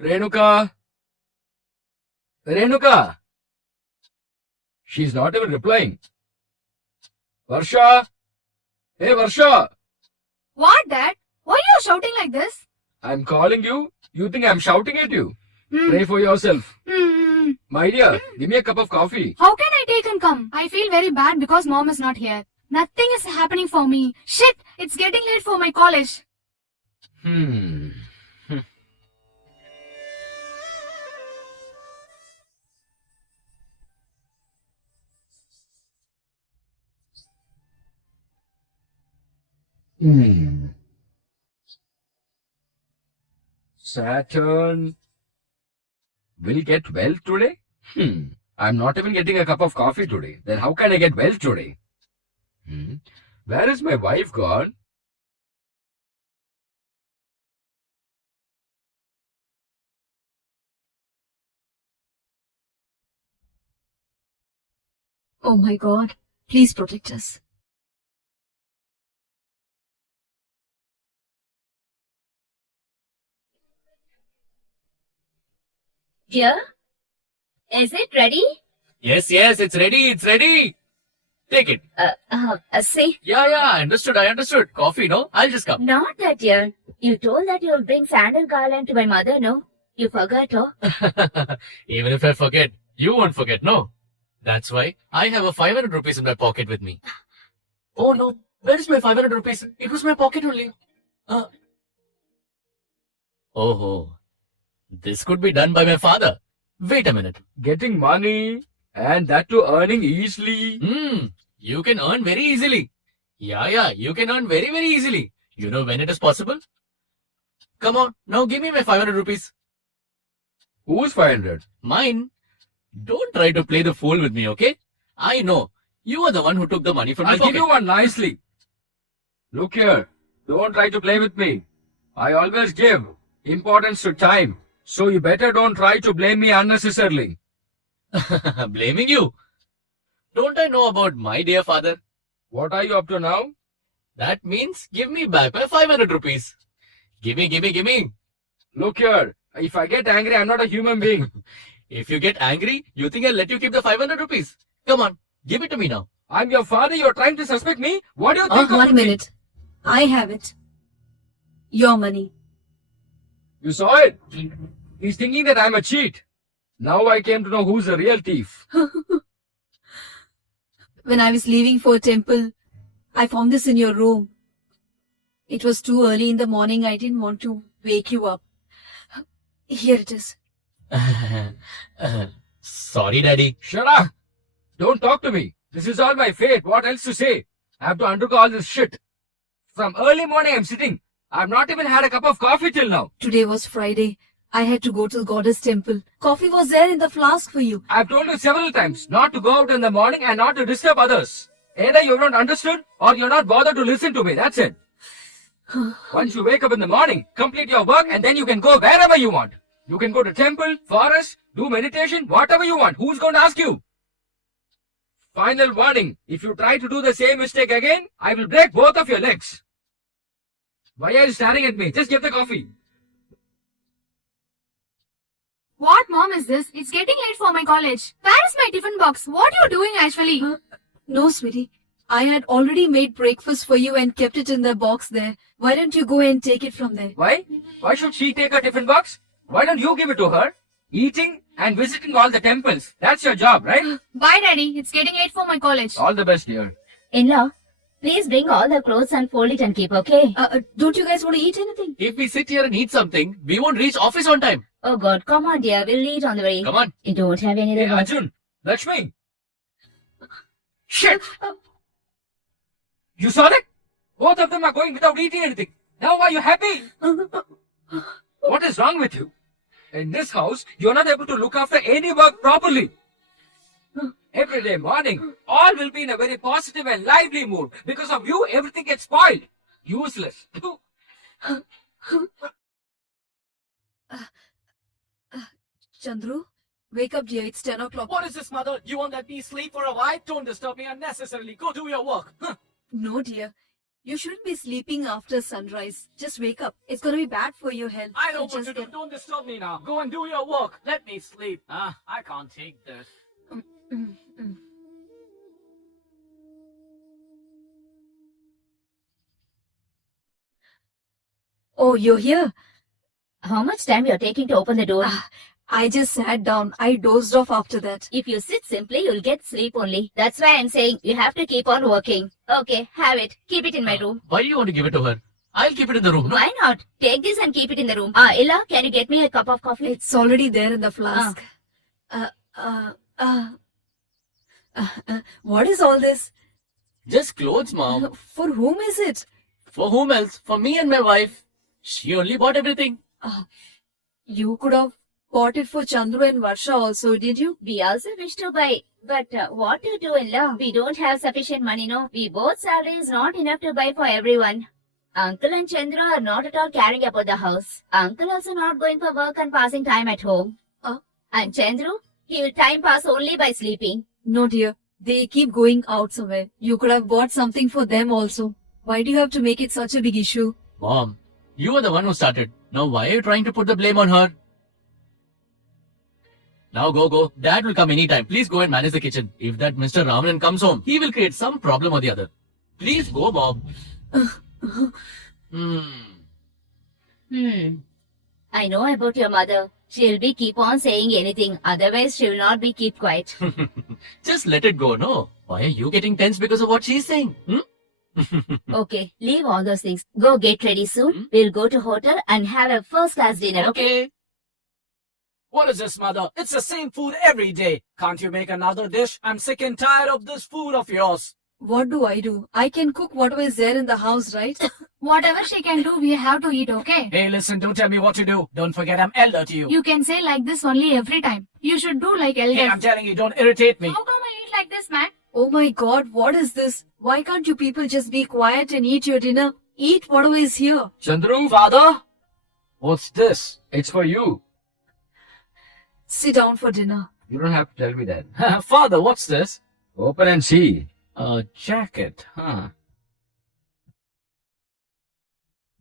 Renuka! Renuka! She's not even replying. Varsha! Hey, Varsha! What, Dad? Why are you shouting like this? I'm calling you. You think I'm shouting at you? Hmm. Pray for yourself. Hmm. My dear, give me a cup of coffee. How can I take and come? I feel very bad because Mom is not here. Nothing is happening for me. Shit! It's getting late for my college. Hmm. Hmm. Saturn will get well today? I'm not even getting a cup of coffee today. Then how can I get well today? Where is my wife gone? Oh my God, please protect us. Dear, is it ready? Yes, it's ready. Take it. See, Yeah, I understood. Coffee, no? I'll just come. not that, dear. You told that you'll bring sandal garland to my mother, no? You forgot, oh? Even if I forget, you won't forget, no? That's why I have a 500 rupees in my pocket with me. Oh no, where is my 500 rupees? It was my pocket only. Oh, this could be done by my father. Wait a minute. Getting money and that too earning easily. You can earn very easily. Yeah, you can earn very, very easily. You know when it is possible? Come on, now give me my 500 rupees. Who's 500? Mine. Don't try to play the fool with me, okay? I know. You are the one who took the money from my I'll pocket. give you one nicely. Look here. Don't try to play with me. I always give importance to time. So you better don't try to blame me unnecessarily. Blaming you. Don't I know about my dear father? What are you up to now? That means give me back my 500 rupees. Give me. Look here. If I get angry, I'm not a human being. If you get angry, you think I'll let you keep the 500 rupees? Come on, give it to me now. I'm your father. You're trying to suspect me? What do you think of 1 me? minute. I have it. Your money. You saw it? He's thinking that I'm a cheat. Now I came to know who's the real thief. When I was leaving for a temple, I found this in your room. It was too early in the morning. I didn't want to wake you up. Here it is. Sorry, Daddy. Shut up! Don't talk to me. This is all my fate. What else to say? I have to undergo all this shit. From early morning I'm sitting. I've not even had a cup of coffee till now. Today was Friday. I had to go to the goddess temple. Coffee was there in the flask for you. I've told you several times not to go out in the morning and not to disturb others. Either you've not understood or you're not bothered to listen to me. That's it. Once you wake up in the morning, complete your work and then you can go wherever you want. You can go to temple, forest, do meditation, whatever you want. Who's going to ask you? Final warning. If you try to do the same mistake again, I will break both of your legs. Why are you staring at me? Just get the coffee. What, Mom, is this? It's getting late for my college. Where is my tiffin box? What are you doing actually? No, sweetie. I had already made breakfast for you and kept it in the box there. Why don't you go and take it from there? Why? Why should she take a tiffin box? Why don't you give it to her? Eating and visiting all the temples. That's your job, right? Bye, Daddy. It's getting late for my college. All the best, dear. In-law, please bring all the clothes and fold it and keep, okay? Don't you guys want to eat anything? If we sit here and eat something, we won't reach office on time. Oh God, come on, dear. We'll eat on the way. Come on. You don't have any Hey, other Arjun, Lakshmi. Shit! You saw that? Both of them are going without eating anything. Now are you happy? What is wrong with you? In this house, you're not able to look after any work properly. Every day morning, all will be in a very positive and lively mood. Because of you, everything gets spoiled. Useless. Chandru, wake up, dear. It's 10 o'clock. What is this, mother? You won't let me sleep for a while? Don't disturb me unnecessarily. Go do your work. No, dear. You shouldn't be sleeping after sunrise. Just wake up. It's gonna be bad for your health. I know So what just to do. get- Don't disturb me now. Go and do your work. Let me sleep. I can't take this. Oh, you're here? How much time you're taking to open the door? I just sat down. I dozed off after that. If you sit simply, you'll get sleep only. That's why I'm saying you have to keep on working. Okay, have it. Keep it in my room. Why do you want to give it to her? I'll keep it in the room. No? Why not? Take this and keep it in the room. Ella, can you get me a cup of coffee? It's already there in the flask. What is all this? Just clothes, Mom. For whom is it? For whom else? For me and my wife. She only bought everything. You could have bought it for Chandru and Varsha also, did you? We also wish to buy. But what to do in law? We don't have sufficient money, no? We both salary is not enough to buy for everyone. Uncle and Chandra are not at all caring about the house. Uncle also not going for work and passing time at home. And Chandru, he will time pass only by sleeping. No, dear. They keep going out somewhere. You could have bought something for them also. Why do you have to make it such a big issue? Mom, you were the one who started. Now why are you trying to put the blame on her? Now go. Dad will come anytime. Please go and manage the kitchen. If that Mr. Ramanan comes home, he will create some problem or the other. Please go, Mom. I know about your mother. She'll be keep on saying anything. Otherwise, she will not be keep quiet. Just let it go, no? Why are you getting tense because of what she's saying? Okay, leave all those things. Go get ready soon. We'll go to hotel and have a first class dinner. Okay. What is this, mother? It's the same food every day. Can't you make another dish? I'm sick and tired of this food of yours. What do? I can cook whatever is there in the house, right? Whatever she can do, we have to eat, okay? Hey, listen, don't tell me what to do. Don't forget I'm elder to you. You can say like this only every time. You should do like elders. Hey, I'm telling you, don't irritate me. How come I eat like this, man? Oh my god, what is this? Why can't you people just be quiet and eat your dinner? Eat whatever is here. Chandru, Father? What's this? it's for you. Sit down for dinner. You don't have to tell me that. Father, what's this? Open and see. A jacket, huh?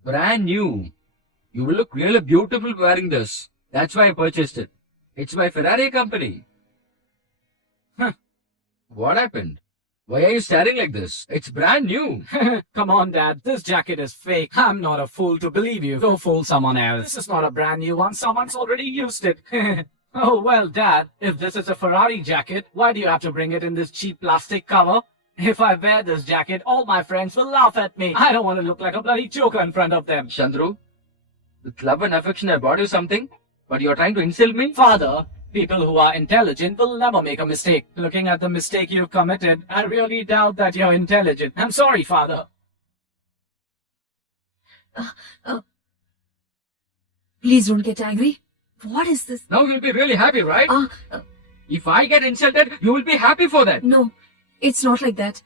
Brand new. You will look really beautiful wearing this. That's why I purchased it. It's my Ferrari company. Huh. What happened? Why are you staring like this? It's brand new. Come on, Dad. This jacket is fake. I'm not a fool to believe you. Go fool someone else. This is not a brand new one. Someone's already used it. Oh, well, Dad, if this is a Ferrari jacket, why do you have to bring it in this cheap plastic cover? If I wear this jacket, all my friends will laugh at me. I don't want to look like a bloody joker in front of them. Chandru, with love and affection I bought you something, but you're trying to insult me? Father, people who are intelligent will never make a mistake. Looking at the mistake you've committed, I really doubt that you're intelligent. I'm sorry, Father. Please don't get angry. What is this? Now you'll be really happy, right? If I get insulted, you will be happy for that. No, it's not like that.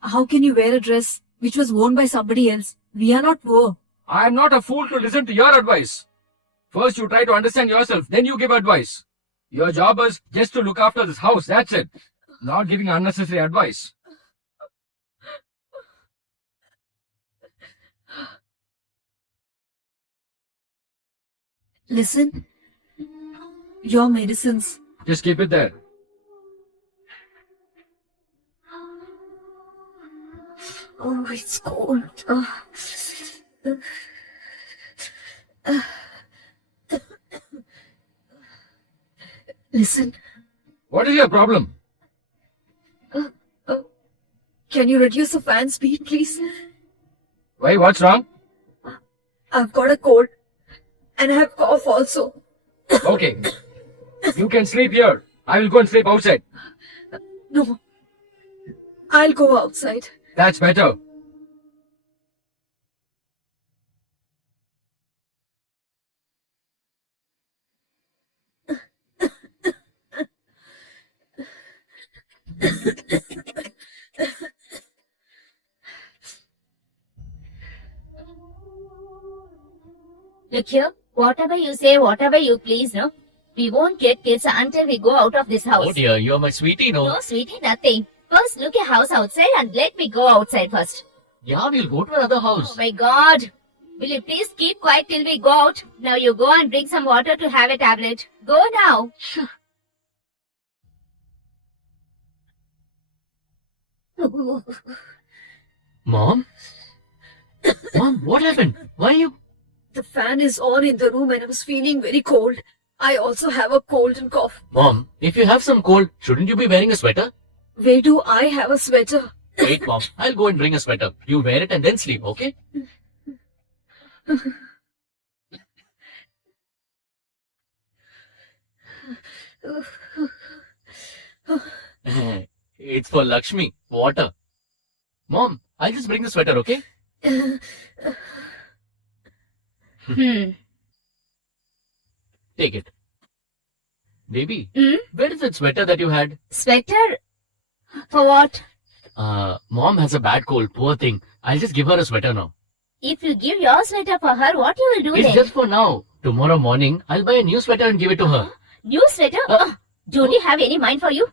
How can you wear a dress which was worn by somebody else? We are not poor. I am not a fool to listen to your advice. First you try to understand yourself, then you give advice. Your job is just to look after this house, that's it. Not giving unnecessary advice. Listen, your medicines. Just keep it there. Oh, it's cold. Listen, What is your problem? can you reduce the fan speed, please? Why, what's wrong? I've got a cold and I have cough also. Okay. You can sleep here. I will go and sleep outside. No, I'll go outside. That's better. Look here, whatever you say, whatever you please, no? We won't get kids until we go out of this house. Oh dear, you're my sweetie, no? No, sweetie, nothing. First, look your house outside and let me go outside first. Yeah, we'll go to another house. Oh my god. Will you please keep quiet till we go out? Now you go and bring some water to have a tablet. Go now. Mom? Mom, what happened? Why you... The fan is on in the room and I was feeling very cold. I also have a cold and cough. Mom, if you have some cold, shouldn't you be wearing a sweater? Where do I have a sweater? Wait, Mom, I'll go and bring a sweater. You wear it and then sleep, okay? It's for Lakshmi. Water. Mom, I'll just bring the sweater, okay? Take it. Baby, Hmm? where is that sweater that you had? Sweater? For what? Mom has a bad cold, poor thing. I'll just give her a sweater now. If you give your sweater for her, what you will do It's then? just for now. Tomorrow morning, I'll buy a new sweater and give it to her. New sweater? Don't you have any mind for you?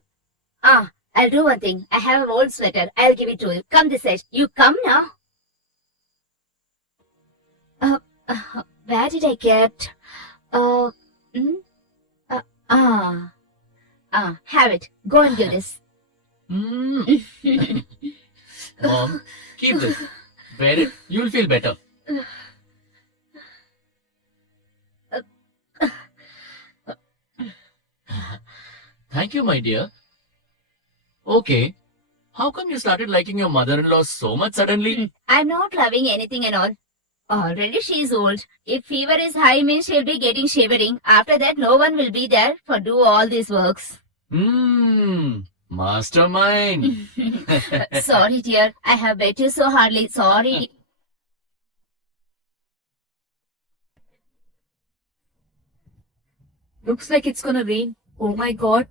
I'll do one thing. I have an old sweater. I'll give it to you. Come this side. You come now. Where did I get? Have it. Go and do this. Mm. Mom, keep this. Wear it. You'll feel better. Thank you, my dear. Okay. How come you started liking your mother-in-law so much suddenly? I'm not loving anything and all. Already she's old. If fever is high means she'll be getting shivering. After that no one will be there for do all these works. Mastermind. Sorry dear. I have bet you so hardly. Sorry. Looks like it's gonna rain. Oh my god.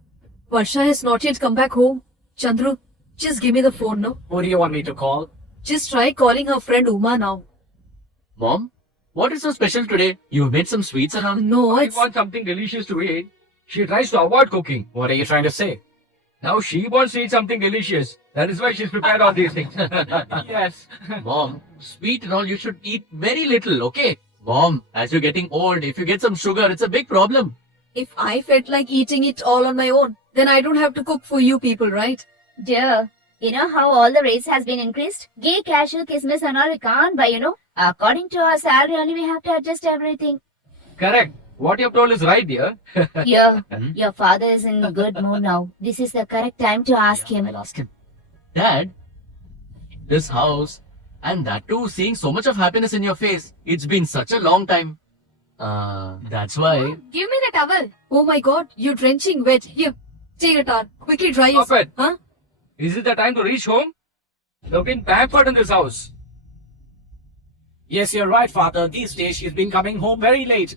Varsha has not yet come back home. Chandru, just give me the phone now. Who do you want me to call? Just try calling her friend Uma now. Mom, what is so special today? You made some sweets around? No, I it's... want something delicious to eat. She tries to avoid cooking. What are you trying to say? Now she wants to eat something delicious. That is why she's prepared all these things. Yes. Mom, sweet and all, you should eat very little, okay? Mom, as you're getting old, if you get some sugar, it's a big problem. If I felt like eating it all on my own, then I don't have to cook for you people, right? Dear, you know how all the rates has been increased? Ghee, cashew, kismis and all we can't buy, According to our salary only we have to adjust everything. Correct. What you have told is right, dear. Yeah, your father is in a good mood now. This is the correct time to ask him. I'll ask him. Dad, this house, and that too, seeing so much of happiness in your face. It's been such a long time. That's why. Give me the towel. Oh my god, you're drenching wet. Here, take a towel. Quickly dry Stop yourself. it. Huh? Is it the time to reach home? You've been pampered in this house. Yes, you're right, father. These days she's been coming home very late.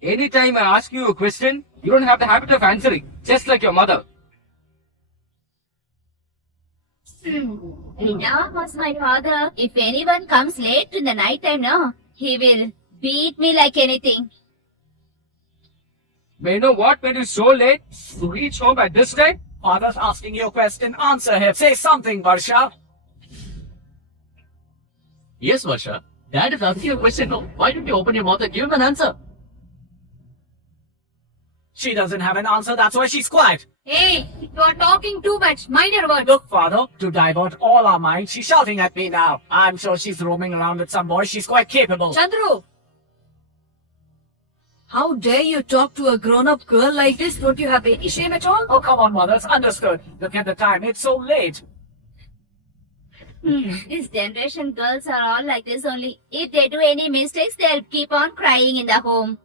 Anytime I ask you a question, you don't have the habit of answering, just like your mother. Now was my father. If anyone comes late in the night time, no, he will beat me like anything. May I know what made you so late to reach home at this time? Father's asking you a question. Answer him. Say something, Varsha. Yes, Varsha. Dad is asking you a question, no? Why don't you open your mouth and give him an answer? She doesn't have an answer, that's why she's quiet. Hey, you are talking too much. Mind your words. Look, father, to divert all our minds, she's shouting at me now. I'm sure she's roaming around with some boy. She's quite capable. Chandru! How dare you talk to a grown-up girl like this? Don't you have any shame at all? Oh, come on, mothers. Understood. Look at the time. It's so late. This generation girls are all like this only. If they do any mistakes, they'll keep on crying in the home.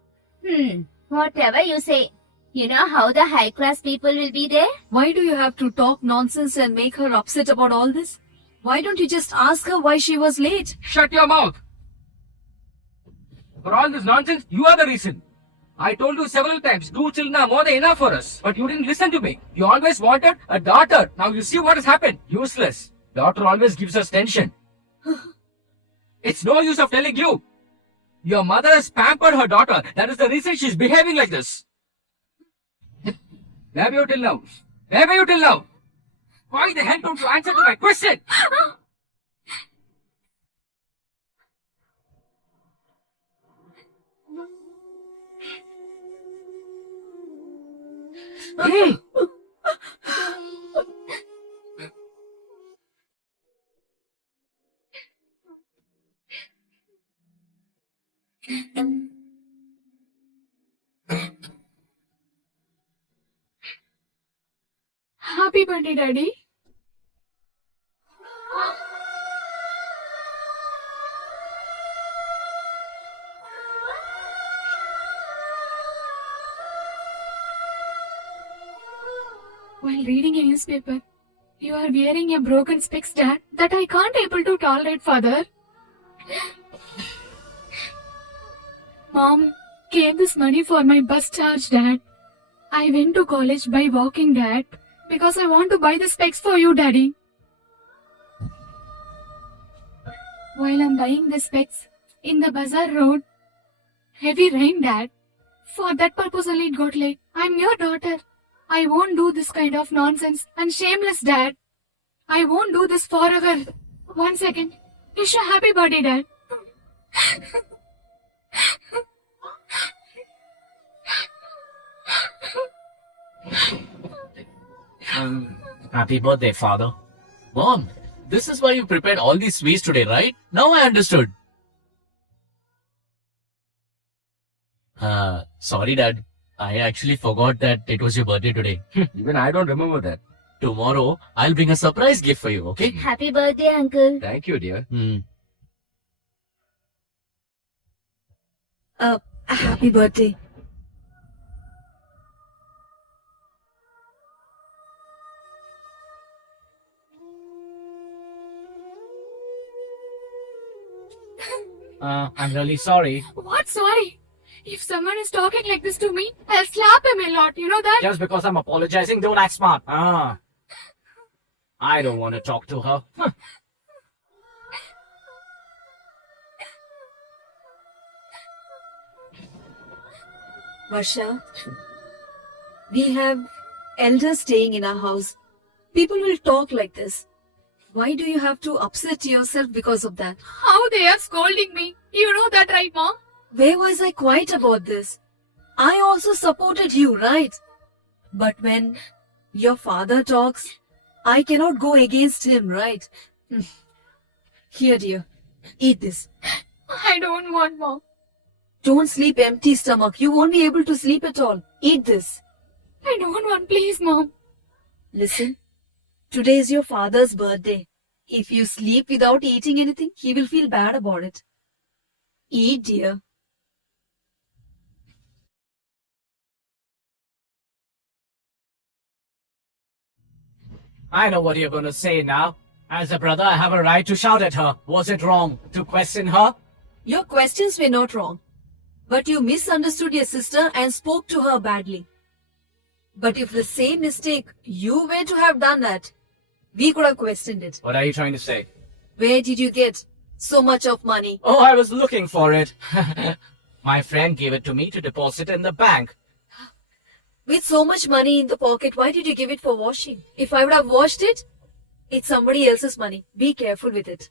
Whatever you say. You know how the high class people will be there? Why do you have to talk nonsense and make her upset about all this? Why don't you just ask her why she was late? Shut your mouth. For all this nonsense, you are the reason. I told you several times, 2 children are more than enough for us. But you didn't listen to me. You always wanted a daughter. Now you see what has happened. Useless. Daughter always gives us tension. It's no use of telling you. Your mother has pampered her daughter. That is the reason she's behaving like this. Where were you till now? Where were you till now? Why the hell don't you answer to my question? Happy birthday, Daddy. While reading a newspaper, you are wearing a broken specs, Dad, that I can't able to tolerate, Father. Mom gave this money for my bus charge, Dad. I went to college by walking, Dad, because I want to buy the specs for you, Daddy. While I'm buying the specs in the bazaar road, heavy rain, Dad. For that purpose only it got late. I'm your daughter. I won't do this kind of nonsense and shameless, Dad. I won't do this forever. 1 second. Wish you a happy birthday, Dad. Happy birthday, Father. Mom, this is why you prepared all these sweets today, right? Now I understood. Sorry, Dad. I actually forgot that it was your birthday today. Even I don't remember that. Tomorrow, I'll bring a surprise gift for you, okay? Happy birthday, uncle. Thank you, dear. Happy birthday. I'm really sorry. What? Sorry. If someone is talking like this to me, I'll slap him a lot. You know that? Just because I'm apologizing, don't act smart. I don't want to talk to her. Varsha, we have elders staying in our house. People will talk like this. Why do you have to upset yourself because of that? How they are scolding me. You know that, right, Mom? Where was I quiet about this? I also supported you, right? But when your father talks, I cannot go against him, right? Here, dear, eat this. I don't want, Mom. Don't sleep empty stomach. You won't be able to sleep at all. Eat this. I don't want, please, Mom. Listen, today is your father's birthday. If you sleep without eating anything, he will feel bad about it. Eat, dear. I know what you're going to say now. As a brother, I have a right to shout at her. Was it wrong to question her? Your questions were not wrong. But you misunderstood your sister and spoke to her badly. But if the same mistake you were to have done that, we could have questioned it. What are you trying to say? Where did you get so much of money? Oh, I was looking for it. My friend gave it to me to deposit in the bank. With so much money in the pocket, why did you give it for washing? If I would have washed it, it's somebody else's money. Be careful with it.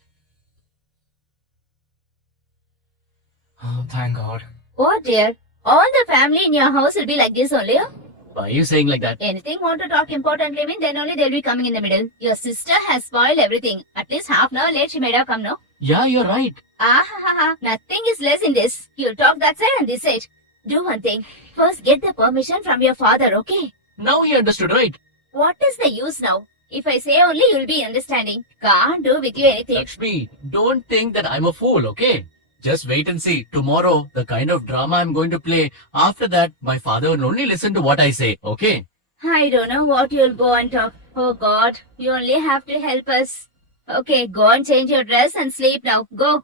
Oh, thank God. What, dear? All the family in your house will be like this only? Huh? Why are you saying like that? Anything want to talk importantly, mean then only they'll be coming in the middle. Your sister has spoiled everything. At least half an hour late she made her come, no? Yeah, you're right. Ah ha ha ha. Nothing is less in this. You'll talk that side and this side. Do one thing. First get the permission from your father, okay? Now you understood, right? What is the use now? If I say only, you'll be understanding. Can't do with you anything. Lakshmi, don't think that I'm a fool, okay? Just wait and see. Tomorrow, the kind of drama I'm going to play, after that, my father will only listen to what I say, okay? I don't know what you'll go and talk. Oh God, you only have to help us. Okay, go and change your dress and sleep now. Go.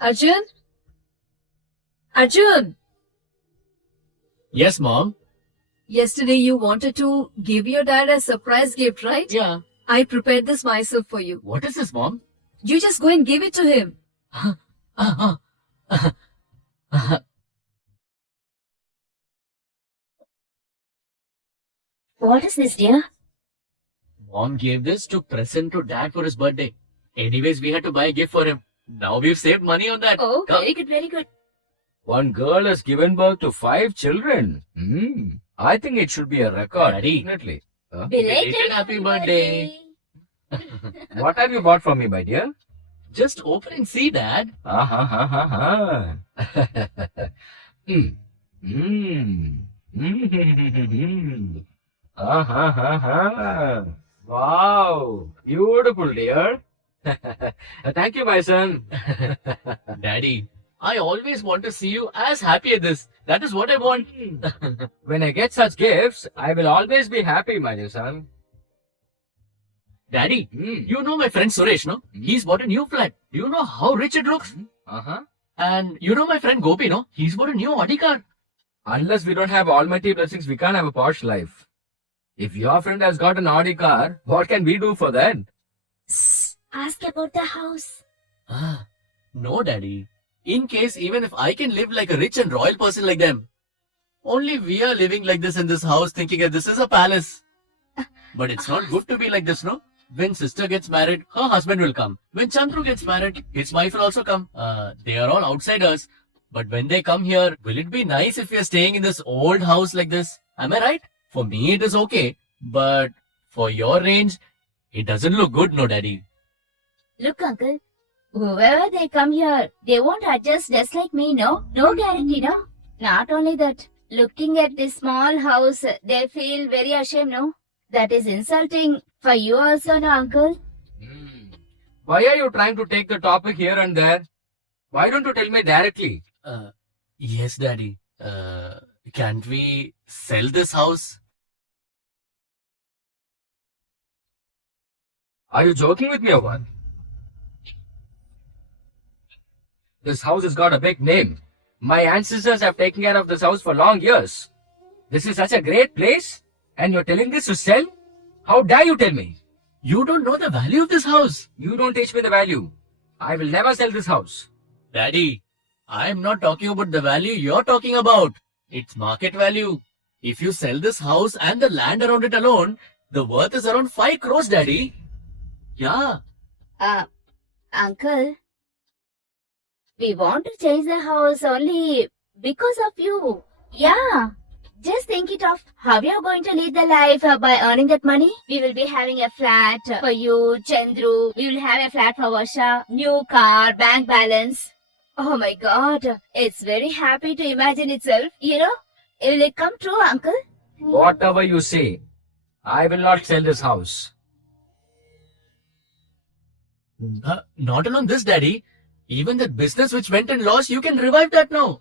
Arjun? Arjun! Yes, mom. Yesterday you wanted to give your dad a surprise gift, right? Yeah. I prepared this myself for you. What is this, mom? You just go and give it to him. What is this, dear? Mom gave this to present to dad for his birthday. Anyways, we had to buy a gift for him. Now we've saved money on that. Oh, Come. very good, very good. One girl has given birth to 5 children. I think it should be a record. Daddy. Definitely. Huh? Belated happy birthday. What have you bought for me, my dear? Just open and see, Dad. Hmm. Wow. Beautiful, dear. Thank you, my son. Daddy, I always want to see you as happy as this. That is what I want. When I get such gifts, I will always be happy, my dear son. Daddy, you know my friend Suresh, no? He's bought a new flat. Do you know how rich it looks? Uh-huh. And you know my friend Gopi, no? He's bought a new Audi car. Unless we don't have almighty blessings, we can't have a posh life. If your friend has got an Audi car, what can we do for that? Ask about the house. No, Daddy. In case even if I can live like a rich and royal person like them, only we are living like this in this house thinking that this is a palace. But it's not good to be like this, no? When sister gets married, her husband will come. When Chandru gets married, his wife will also come. They are all outsiders. But when they come here, will it be nice if we are staying in this old house like this? Am I right? For me, it is okay. But for your range, it doesn't look good, no, Daddy. Look, uncle. Whoever they come here, they won't adjust just like me, no? No guarantee, no? Not only that, looking at this small house, they feel very ashamed, no? That is insulting for you also, no, uncle? Why are you trying to take the topic here and there? Why don't you tell me directly? Yes, Daddy. Can't we sell this house? Are you joking with me or what? This house has got a big name. My ancestors have taken care of this house for long years. This is such a great place, and you're telling this to sell? How dare you tell me? You don't know the value of this house. You don't teach me the value. I will never sell this house. Daddy, I am not talking about the value you're talking about. It's market value. If you sell this house and the land around it alone, the worth is around 5 crores, Daddy. Yeah. Uncle, we want to change the house only because of you. Yeah. Just think it of how you're going to lead the life by earning that money. We will be having a flat for you, Chandru. We will have a flat for Varsha. New car, bank balance. Oh my god. It's very happy to imagine itself. You know, will it come true, uncle? Whatever you say, I will not sell this house. Not alone this, Daddy. Even that business which went and lost, you can revive that now.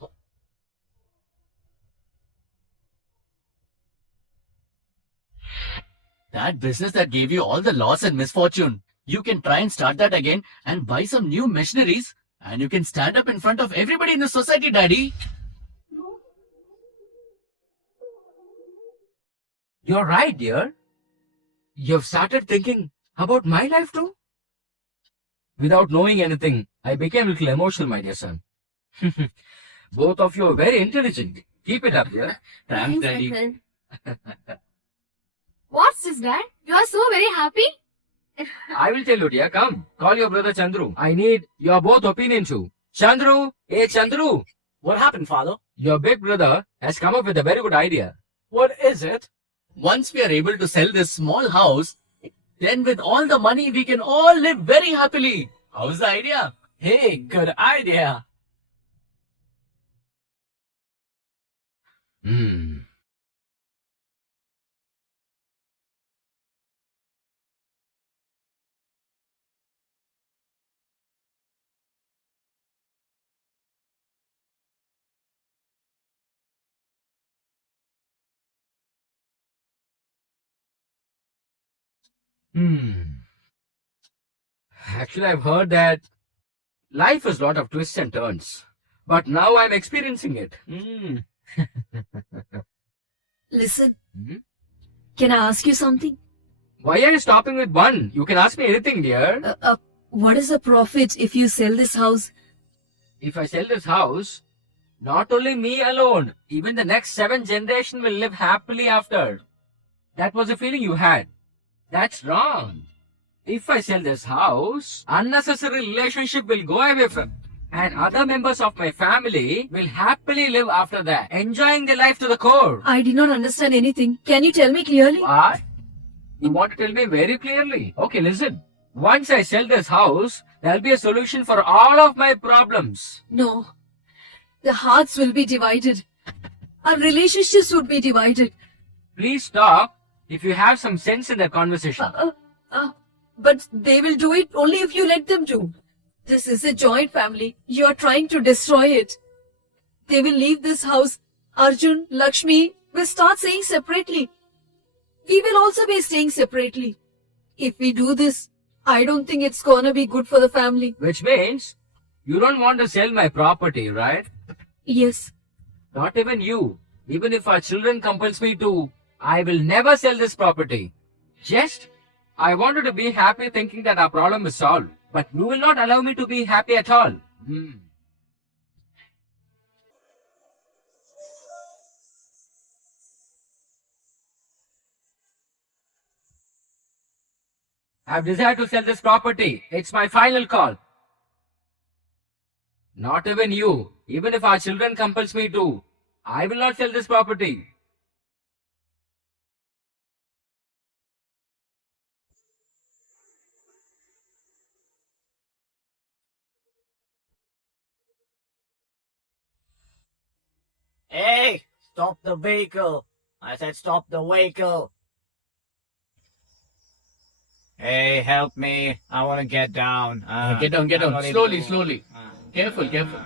That business that gave you all the loss and misfortune, you can try and start that again and buy some new machineries and you can stand up in front of everybody in the society, Daddy. You're right, dear. You've started thinking about my life too? Without knowing anything, I became a little emotional, my dear son. Both of you are very intelligent. Keep it up, dear. Thanks, Daddy. uncle. What's this, Dad? You are so very happy? I will tell you, dear. Come, call your brother Chandru. I need your both opinion too. Chandru, hey Chandru, What happened, father? your big brother has come up with a very good idea. What is it? Once we are able to sell this small house, then with all the money we can all live very happily. How's the idea? Hey, good idea. Hmm. Actually, I've heard that Life is a lot of twists and turns. But now I'm experiencing it. Listen, Mhm. can I ask you something? Why are you stopping with one? You can ask me anything, dear. What is the profit if you sell this house? If I sell this house, not only me alone, even the next 7 generations will live happily after. That was the feeling you had. That's wrong. If I sell this house, unnecessary relationship will go away from, and other members of my family will happily live after that, enjoying their life to the core. I did not understand anything. Can you tell me clearly? What? You want to tell me very clearly? Okay, listen. Once I sell this house, there'll be a solution for all of my problems. No. The hearts will be divided. Our relationships would be divided. Please stop if you have some sense in that conversation. But they will do it only if you let them do. This is a joint family. You are trying to destroy it. They will leave this house. Arjun, Lakshmi will start staying separately. We will also be staying separately. If we do this, I don't think it's gonna be good for the family. Which means you don't want to sell my property, right? Yes. Not even you. Even if our children compels me to, I will never sell this property. Just, I wanted to be happy thinking that our problem is solved. But you will not allow me to be happy at all. I've decided to sell this property. It's my final call. Not even you. Even if our children compels me to, I will not sell this property. Hey, stop the vehicle. I said stop the vehicle. Hey, help me. I want to get down. Get down, get I'm down. not Slowly, able to- slowly. Careful, careful.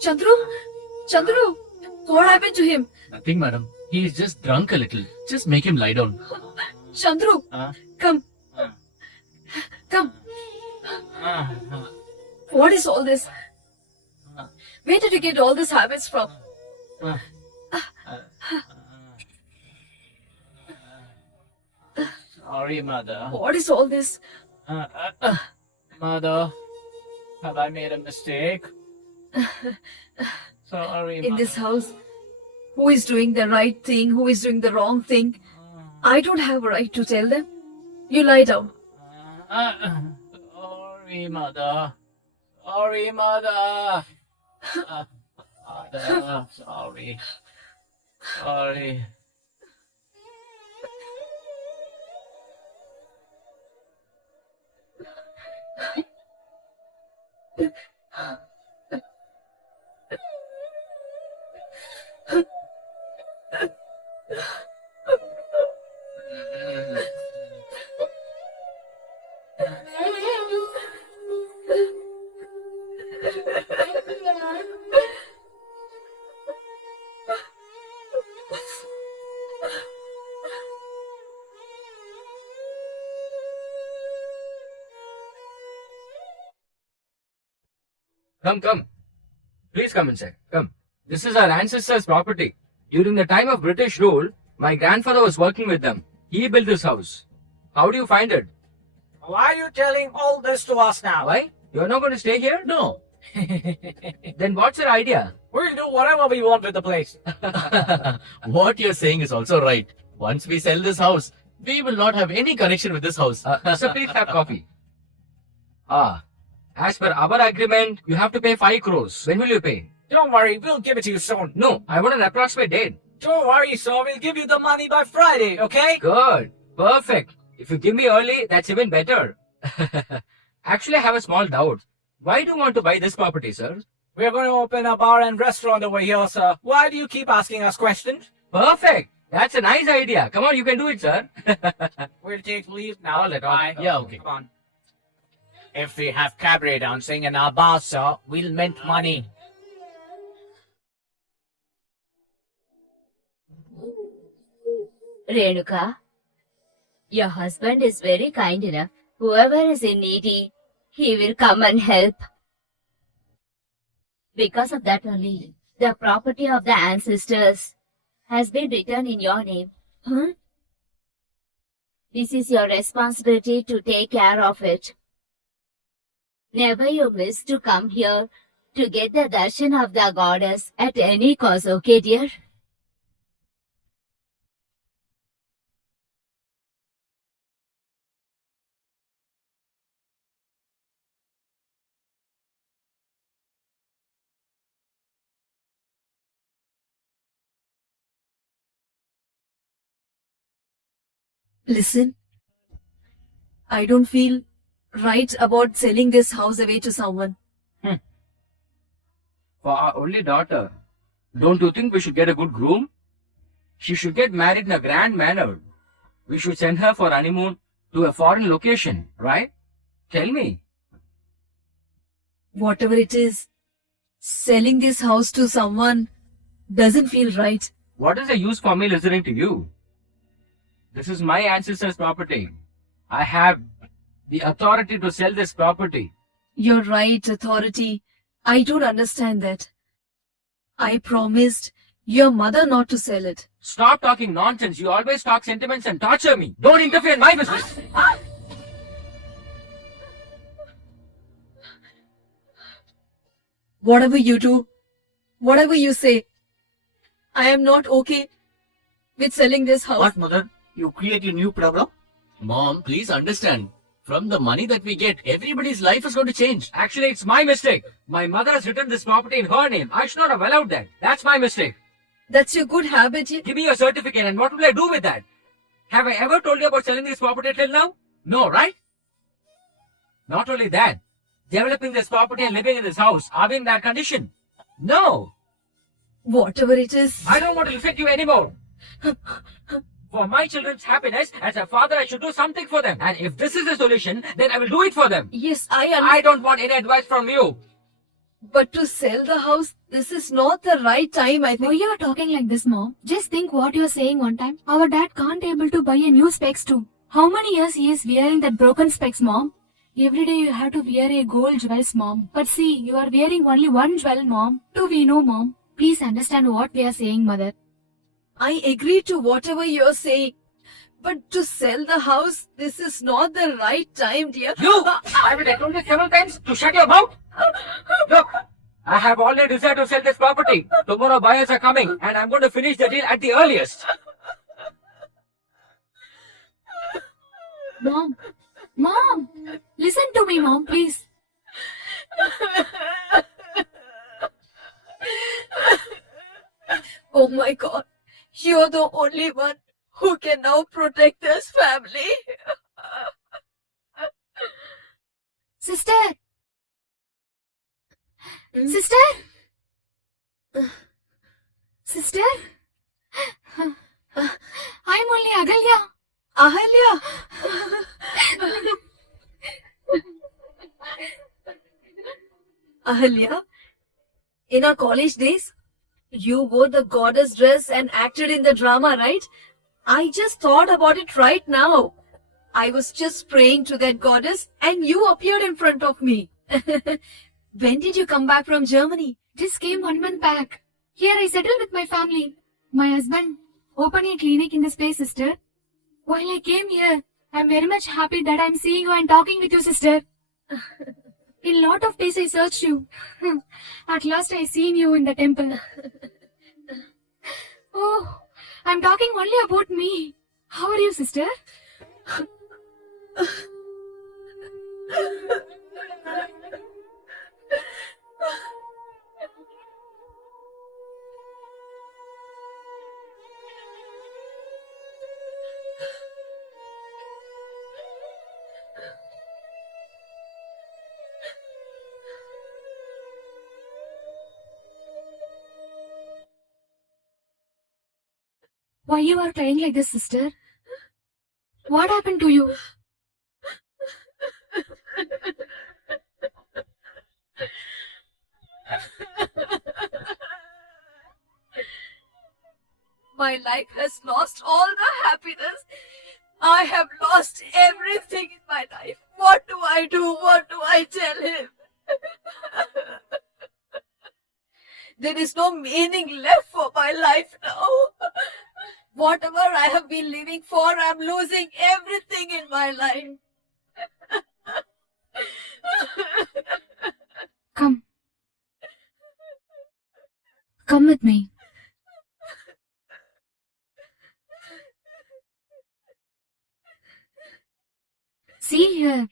Chandru, what happened to him? Nothing, madam. He is just drunk a little. Just make him lie down. Chandru, Uh, come. uh, Come. uh, What is all this? Where did you get all these habits from? uh, Sorry, mother. What is all this? Mother, have I made a mistake? Sorry, In this mother. house, who is doing the right thing, who is doing the wrong thing? I don't have a right to tell them. You lie down. Sorry, mother. Sorry, mother. Mother, sorry. Sorry. Come. Please come inside. Come. This is our ancestors' property. During the time of British rule, my grandfather was working with them. He built this house. How do you find it? Why are you telling all this to us now? Why? You're not going to stay here? No. Then what's your idea? We'll do whatever we want with the place. What you're saying is also right. Once we sell this house, we will not have any connection with this house. Sir, please have coffee. As per our agreement, you have to pay 5 crores. When will you pay? Don't worry, we'll give it to you soon. No, I want an approximate date. Don't worry, sir, we'll give you the money by Friday, okay? Good. Perfect. If you give me early, that's even better. Actually, I have a small doubt. Why do you want to buy this property, sir? We're going to open a bar and restaurant over here, sir. Why do you keep asking us questions? Perfect. That's a nice idea. Come on, you can do it, sir. We'll take leave now. All right. Bye. Yeah, okay. Come on. If we have cabaret dancing in our bar, sir, we'll mint money. Renuka, your husband is very kind enough Whoever is in needy, he will come and help. Because of that only, the property of the ancestors has been written in your name. Huh? This is your responsibility to take care of it. Never you miss to come here to get the darshan of the goddess at any cost, okay dear? Listen, I don't feel right about selling this house away to someone. For our only daughter, don't you think we should get a good groom? She should get married in a grand manner. We should send her for honeymoon to a foreign location, right? Tell me. Whatever it is, selling this house to someone doesn't feel right. What is the use for me listening to you? This is my ancestors' property. I have the authority to sell this property. You're right, authority. I don't understand that. I promised your mother not to sell it. Stop talking nonsense. You always talk sentiments and torture me. Don't interfere in my business. Whatever you do, whatever you say, I am not okay with selling this house. What, mother? You create a new problem? Mom, please understand. From the money that we get, everybody's life is going to change. Actually, it's my mistake. My mother has written this property in her name. I should not have allowed that. That's my mistake. That's your good habit. Give me your certificate and what will I do with that? Have I ever told you about selling this property till now? No, right? Not only that, developing this property and living in this house, are we in that condition? No. Whatever it is. I don't want to listen to you anymore. For my children's happiness, as a father, I should do something for them. And if this is the solution, then I will do it for them. Yes, I understand. I don't want any advice from you. But to sell the house, this is not the right time, I Why think. you are talking like this, mom? Just think what you are saying one time. Our dad can't able to buy a new specs too. How many years he is wearing that broken specs, mom? Every day you have to wear a gold jewels, mom. But see, you are wearing only one jewel, mom. Do we know, mom? Please understand what we are saying, mother. I agree to whatever you're saying. But to sell the house, this is not the right time, dear. You! I will told you several times to shut your mouth. Look, I have already decided to sell this property. Tomorrow buyers are coming and I'm going to finish the deal at the earliest. Mom, mom, listen to me, mom, please. Oh my God. You're the only one who can now protect this family. Sister! Sister? Sister? I'm only Agalya. Ahalya. Ahalya, in our college days, you wore the goddess dress and acted in the drama, right? I just thought about it right now. I was just praying to that goddess and you appeared in front of me. When did you come back from Germany? Just came 1 month back. Here I settled with my family. My husband opened a clinic in this place, sister. While I came here, I'm very much happy that I'm seeing you and talking with you, sister. In lot of days I searched you. At last I seen you in the temple. Oh, I'm talking only about me. How are you, sister? Why you are crying like this, sister? What happened to you? My life has lost all the happiness. I have lost everything in my life. What do I do? What do I tell him? There is no meaning left for my life now. Whatever I have been living for, I'm losing everything in my life. Come. Come with me. See here.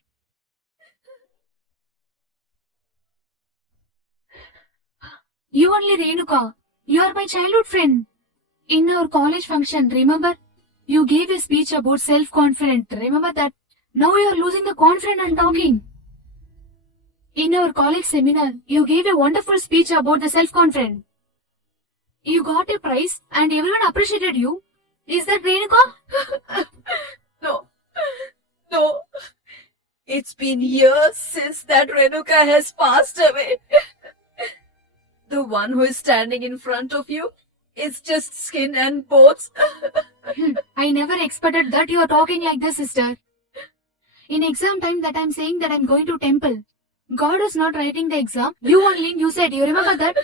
You only Renuka. You are my childhood friend. In our college function, remember? You gave a speech about self-confidence. Remember that? Now you are losing the confidence and talking. In our college seminar, you gave a wonderful speech about the self-confidence. You got a prize and everyone appreciated you. Is that Renuka? No. No. It's been years since that Renuka has passed away. The one who is standing in front of you is just skin and bones. I never expected that you are talking like this, sister. In exam time that I'm saying that I'm going to temple. God is not writing the exam. You said, you remember that?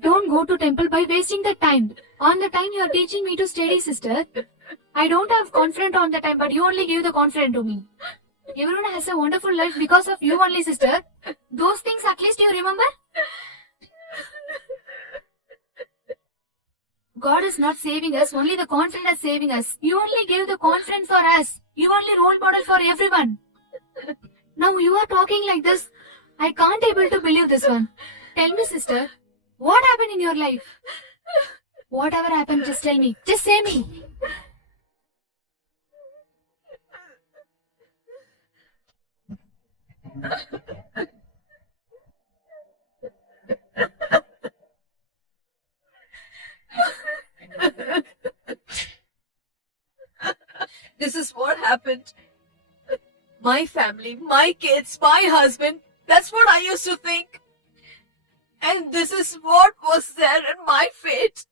Don't go to temple by wasting the time. On the time you are teaching me to study, sister. I don't have confidence on the time, but you only give the confidence to me. Everyone has a wonderful life because of you only, sister. Those things at least you remember? God is not saving us, only the confidence is saving us. You only gave the confidence for us. You only role model for everyone. Now you are talking like this. I can't able to believe this one. Tell me, sister, what happened in your life? Whatever happened, just tell me. Just say me. This is what happened. My family, my kids, my husband, that's what I used to think. And this is what was there in my fate.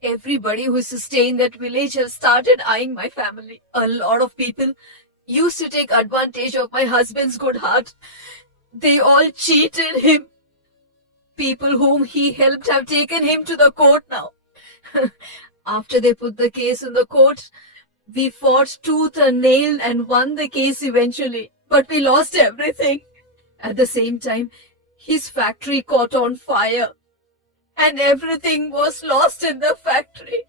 Everybody who used to stay in that village have started eyeing my family. A lot of people used to take advantage of my husband's good heart. They all cheated him. People whom he helped have taken him to the court now. After they put the case in the court, we fought tooth and nail and won the case eventually. But we lost everything. At the same time, his factory caught on fire. And everything was lost in the factory.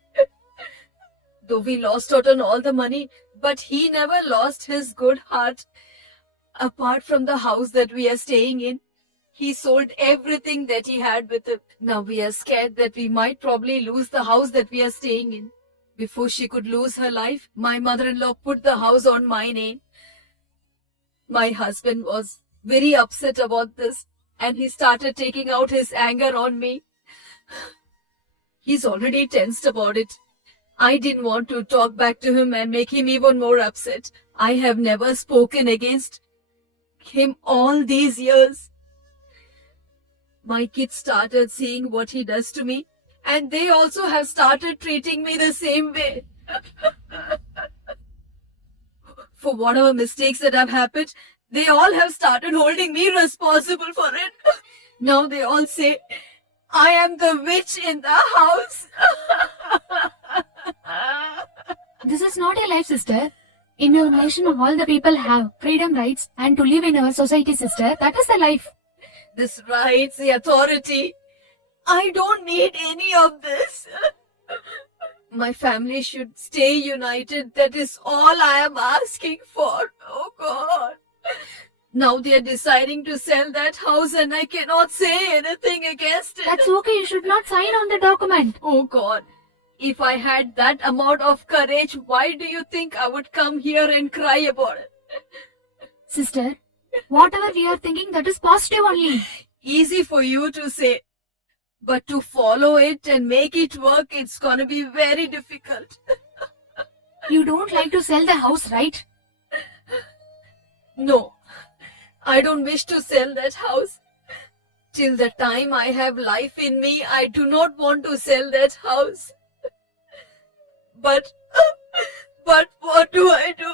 Though we lost out on all the money, but he never lost his good heart. Apart from the house that we are staying in, he sold everything that he had with him. Now we are scared that we might probably lose the house that we are staying in. Before she could lose her life, my mother-in-law put the house on my name. My husband was very upset about this and he started taking out his anger on me. He's already tensed about it. I didn't want to talk back to him and make him even more upset. I have never spoken against him all these years. My kids started seeing what he does to me, and they also have started treating me the same way. For whatever mistakes that have happened, they all have started holding me responsible for it. Now they all say, I am the witch in the house. This is not a life, sister. In our nation, all the people have freedom, rights, and to live in our society, sister. That is the life. This rights, the authority. I don't need any of this. My family should stay united. That is all I am asking for. Oh God. Now they are deciding to sell that house and I cannot say anything against it. That's okay. You should not sign on the document. Oh God. If I had that amount of courage, why do you think I would come here and cry about it? Sister, whatever we are thinking, that is positive only. Easy for you to say. But to follow it and make it work, it's gonna be very difficult. You don't like to sell the house, right? No, I don't wish to sell that house. Till the time I have life in me, I do not want to sell that house. But But what do I do?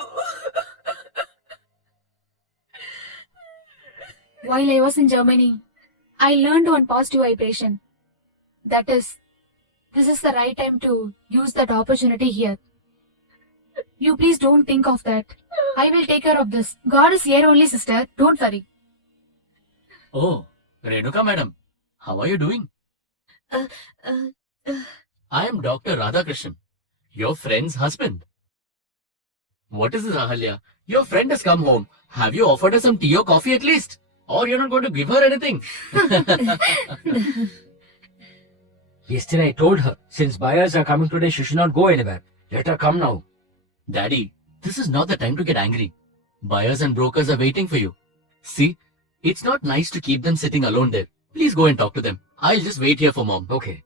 While I was in Germany, I learned on positive vibration. That is, this is the right time to use that opportunity here. You please don't think of that. I will take care of this. God is here only, sister. Don't worry. Oh, Renuka madam, how are you doing? Uh, uh. I am Dr. Radhakrishnan, your friend's husband. What is this, Ahalya? Your friend has come home. Have you offered her some tea or coffee at least? Or you're not going to give her anything? Yesterday I told her, since buyers are coming today, she should not go anywhere. Let her come now. Daddy, this is not the time to get angry. Buyers and brokers are waiting for you. See, it's not nice to keep them sitting alone there. Please go and talk to them. I'll just wait here for mom. Okay.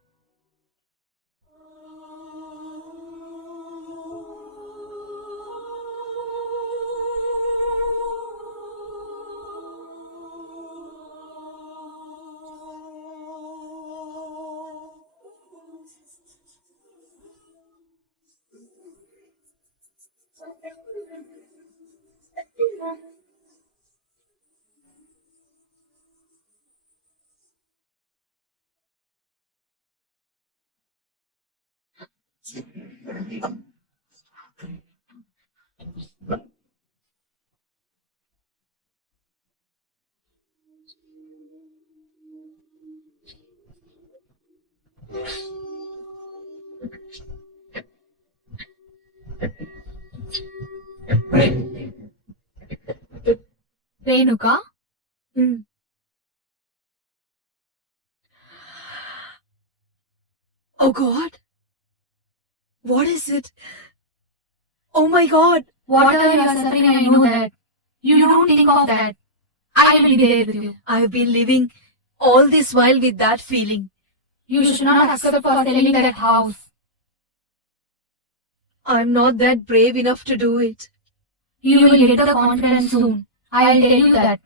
Renuka? Hmm. Oh God. What is it? Oh my God. Whatever you are suffering, I know that. You don't think of that. I will be there with you. I've been living all this while with that feeling. You should not accept for selling that house. I'm not that brave enough to do it. You will get the confidence soon. I'll tell you that.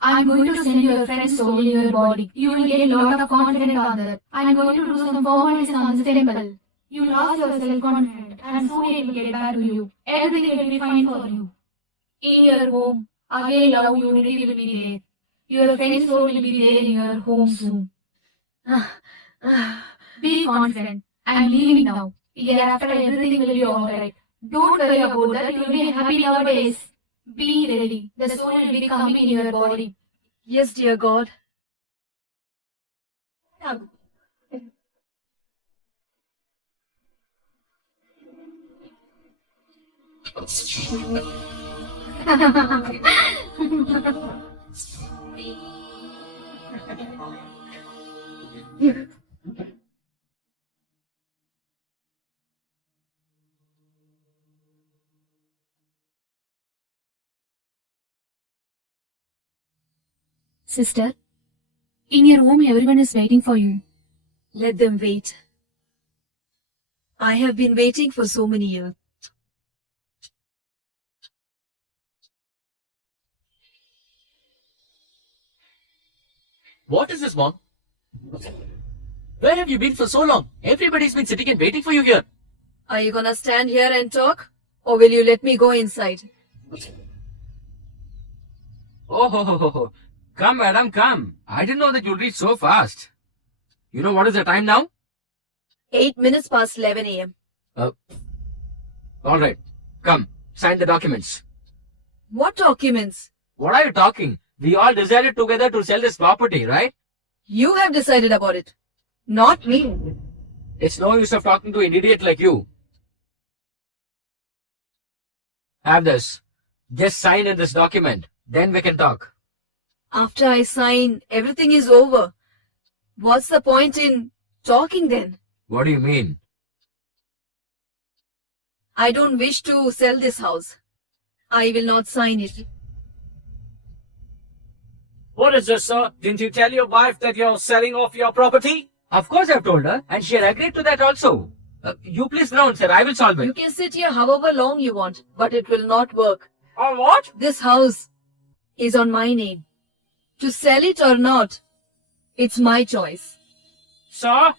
I'm going to send your friend's soul in your body. You will get a lot of confidence on that. I'm going to do some formalities on the temple. You lost your self-confidence and soon it will get back to you. Everything will be fine for you. In your home, again love unity will be there. Your friend's soul will be there in your home soon. Be confident. I'm leaving now. Hereafter everything will be alright. Don't worry about that. You'll be happy nowadays. Be ready. The soul will be coming in your body. Yes, dear God. Sister, in your home everyone is waiting for you. Let them wait. I have been waiting for so many years. What is this, mom? Where have you been for so long? Everybody's been sitting and waiting for you here. Are you gonna stand here and talk? Or will you let me go inside? Oh, come madam, come. I didn't know that you'll reach so fast. You know what is the time now? 8 minutes past 11 a.m. Alright, come, sign the documents. What documents? What are you talking? We all decided together to sell this property, right? You have decided about it. Not me. It's no use of talking to an idiot like you. Have this. Just sign in this document. Then we can talk. After I sign, everything is over. What's the point in talking then? What do you mean? I don't wish to sell this house. I will not sign it. What is this, sir? Didn't you tell your wife that you're selling off your property? Of course I've told her, and she had agreed to that also. You please ground, sir. I will solve You it. can sit here however long you want, but it will not work. Or what? This house is on my name. To sell it or not, it's my choice. Sir,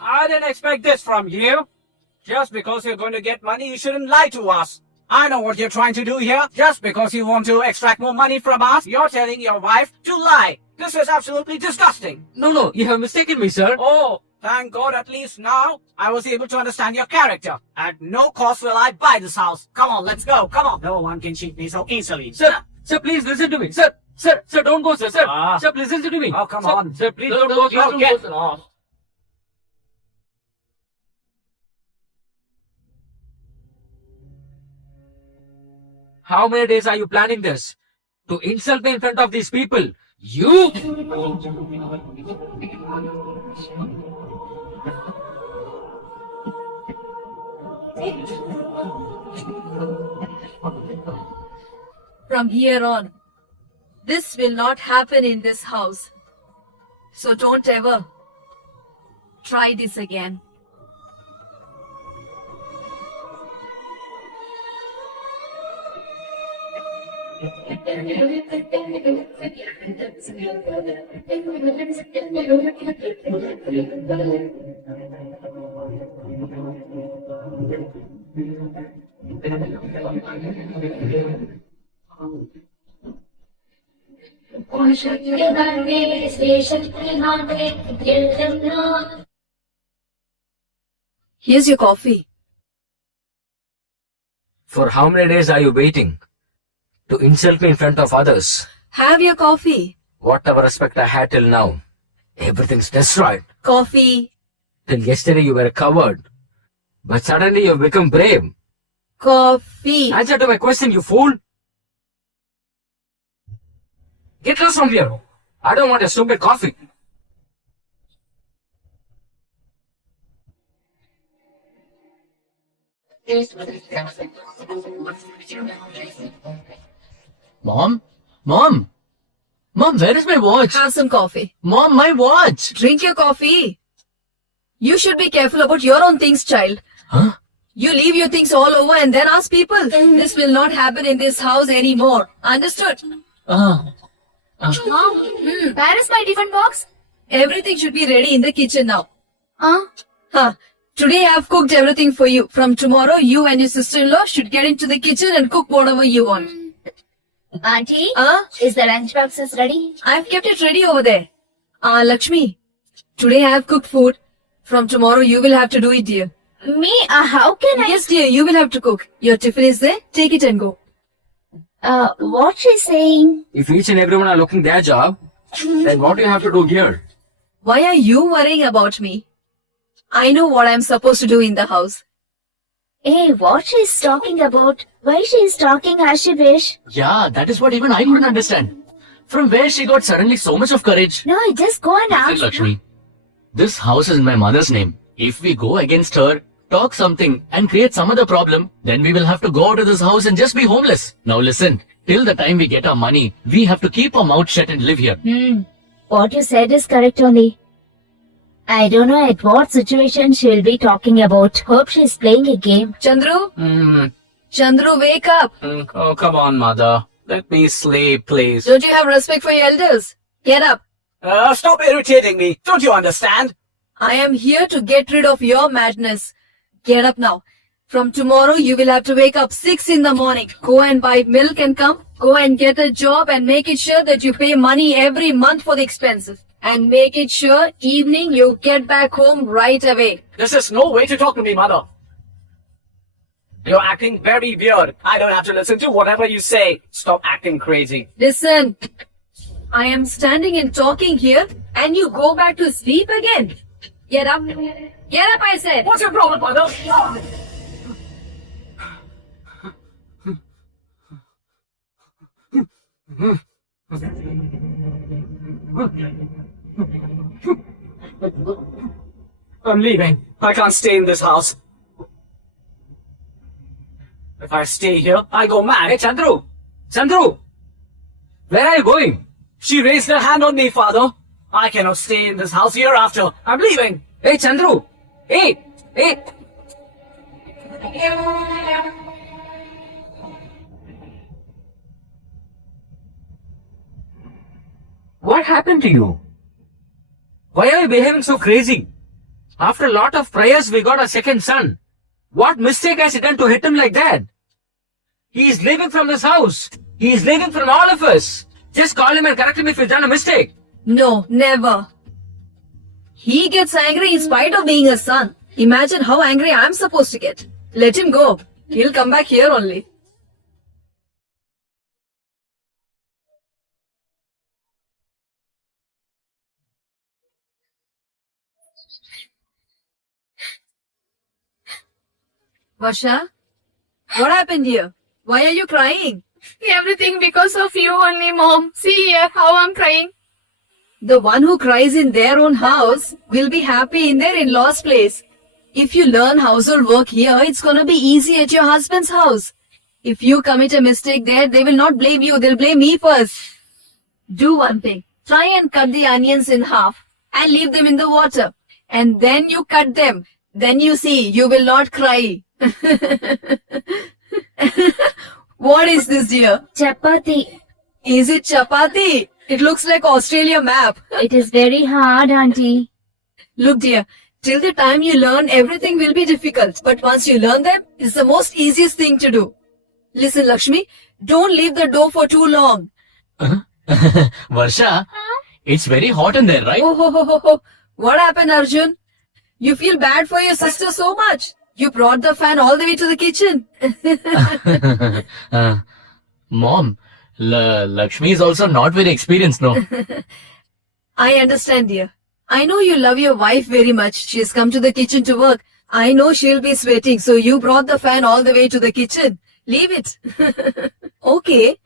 I didn't expect this from you. Just because you're going to get money, you shouldn't lie to us. I know what you're trying to do here. Just because you want to extract more money from us, you're telling your wife to lie. This is absolutely disgusting. No, you have mistaken me, sir. Oh, thank God at least now I was able to understand your character. At no cost will I buy this house. Come on, let's go. Come on. No one can cheat me so easily. Sir, please listen to me. Sir, don't go, sir. Ah. Sir, please listen to me. Oh, come Sir, on. Sir, please No, don't go. no, Please don't get go, sir. lost. How many days are you planning this? To insult me in front of these people? You? From here on, this will not happen in this house. So don't ever try this again. Here's your coffee. For how many days are you waiting? To insult me in front of others? Have your coffee. Whatever respect I had till now, everything's destroyed. Coffee. Till yesterday you were a coward. But suddenly you've become brave. Coffee. Answer to my question, you fool. Get lost from here. I don't want a stupid coffee. Mom? Mom, where is my watch? Have some coffee. Mom, my watch! Drink your coffee. You should be careful about your own things, child. Huh? You leave your things all over and then ask people. This will not happen in this house anymore. Understood? Mom, where is my tiffin box? Everything should be ready in the kitchen now. Huh? Today I have cooked everything for you. From tomorrow, you and your sister-in-law should get into the kitchen and cook whatever you want. Auntie, Huh? is the lunchbox ready? I've kept it ready over there. Lakshmi, today I have cooked food. From tomorrow, you will have to do it, dear. Me? How can I? Yes, dear, you will have to cook. Your tiffin is there. Take it and go. What she's saying? If each and everyone are looking their job, then what do you have to do here? Why are you worrying about me? I know what I'm supposed to do in the house. Hey, what she's talking about? Why she's talking as she wish? Yeah, that is what even I couldn't understand. From where she got suddenly so much of courage. No, just go and Listen, ask. Lakshmi, this house is in my mother's name. If we go against her, talk something and create some other problem, then we will have to go out of this house and just be homeless. Now listen, till the time we get our money, we have to keep our mouth shut and live here. What you said is correct only. I don't know at what situation she will be talking about. Hope she's playing a game. Chandru? Chandru, wake up. Oh, come on, mother. Let me sleep, please. Don't you have respect for your elders? Get up. Stop irritating me. Don't you understand? I am here to get rid of your madness. Get up now. From tomorrow, you will have to wake up 6 in the morning. Go and buy milk and come. Go and get a job and make it sure that you pay money every month for the expenses. And make it sure evening you get back home right away. This is no way to talk to me, mother. You're acting very weird. I don't have to listen to whatever you say. Stop acting crazy. Listen, I am standing and talking here and you go back to sleep again. Get up. Get up, I said. What's your problem, mother? I'm leaving. I can't stay in this house. If I stay here, I go mad. Hey, Chandru! Chandru! Where are you going? She raised her hand on me, father. I cannot stay in this house hereafter. I'm leaving. Hey, Chandru! Hey! What happened to you? Why are you behaving so crazy? After a lot of prayers, we got a second son. What mistake has he done to hit him like that? He is leaving from this house. He is leaving from all of us. Just call him and correct him if he's done a mistake. No, never. He gets angry in spite of being a son. Imagine how angry I'm supposed to get. Let him go. He'll come back here only. Varsha, what happened here? Why are you crying? Everything because of you only, Mom. See here how I'm crying. The one who cries in their own house will be happy in their in-laws' place. If you learn household work here, it's gonna be easy at your husband's house. If you commit a mistake there, they will not blame you, they'll blame me first. Do one thing. Try and cut the onions in half and leave them in the water. And then you cut them. Then you see, you will not cry. What is this, dear? Chapati. Is it chapati? It looks like Australia map. It is very hard, Auntie. Look, dear, till the time you learn, everything will be difficult. But once you learn them, it's the most easiest thing to do. Listen, Lakshmi, don't leave the door for too long. Varsha, it's very hot in there, right? Oh. What happened, Arjun? You feel bad for your sister so much. You brought the fan all the way to the kitchen. Mom, Lakshmi is also not very experienced, no? I understand, dear. I know you love your wife very much. She has come to the kitchen to work. I know she'll be sweating, so you brought the fan all the way to the kitchen. Leave it. Okay.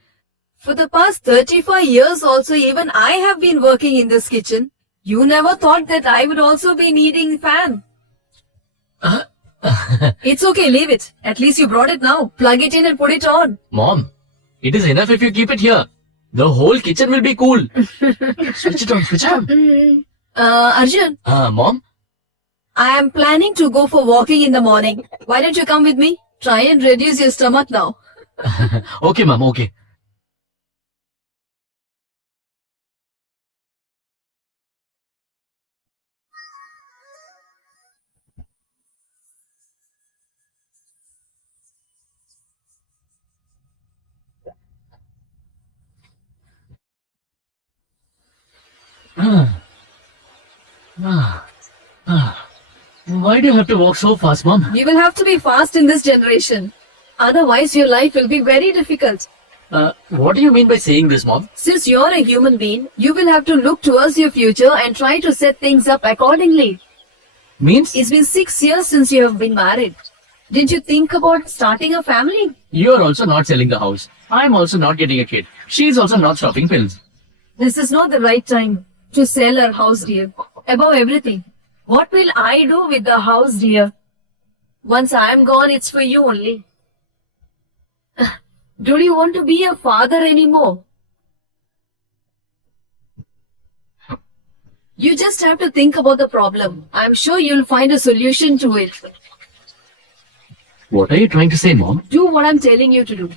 For the past 35 years also, even I have been working in this kitchen. You never thought that I would also be needing fan. It's okay, leave it. At least you brought it now. Plug it in and put it on. Mom, it is enough if you keep it here. The whole kitchen will be cool. Switch it on, switch it on. Arjun, Mom? I am planning to go for walking in the morning. Why don't you come with me? Try and reduce your stomach now. Okay, Mom, okay. Why do you have to walk so fast, Mom? You will have to be fast in this generation. Otherwise, your life will be very difficult. What do you mean by saying this, Mom? Since you're a human being, you will have to look towards your future and try to set things up accordingly. Means? It's been 6 years since you have been married. Didn't you think about starting a family? You are also not selling the house. I'm also not getting a kid. She's also not stopping pills. This is not the right time to sell our house, dear. Above everything, what will I do with the house, dear? Once I am gone, it's for you only. Do you want to be a father anymore? You just have to think about the problem. I'm sure you'll find a solution to it. What are you trying to say, Mom? Do what I'm telling you to do.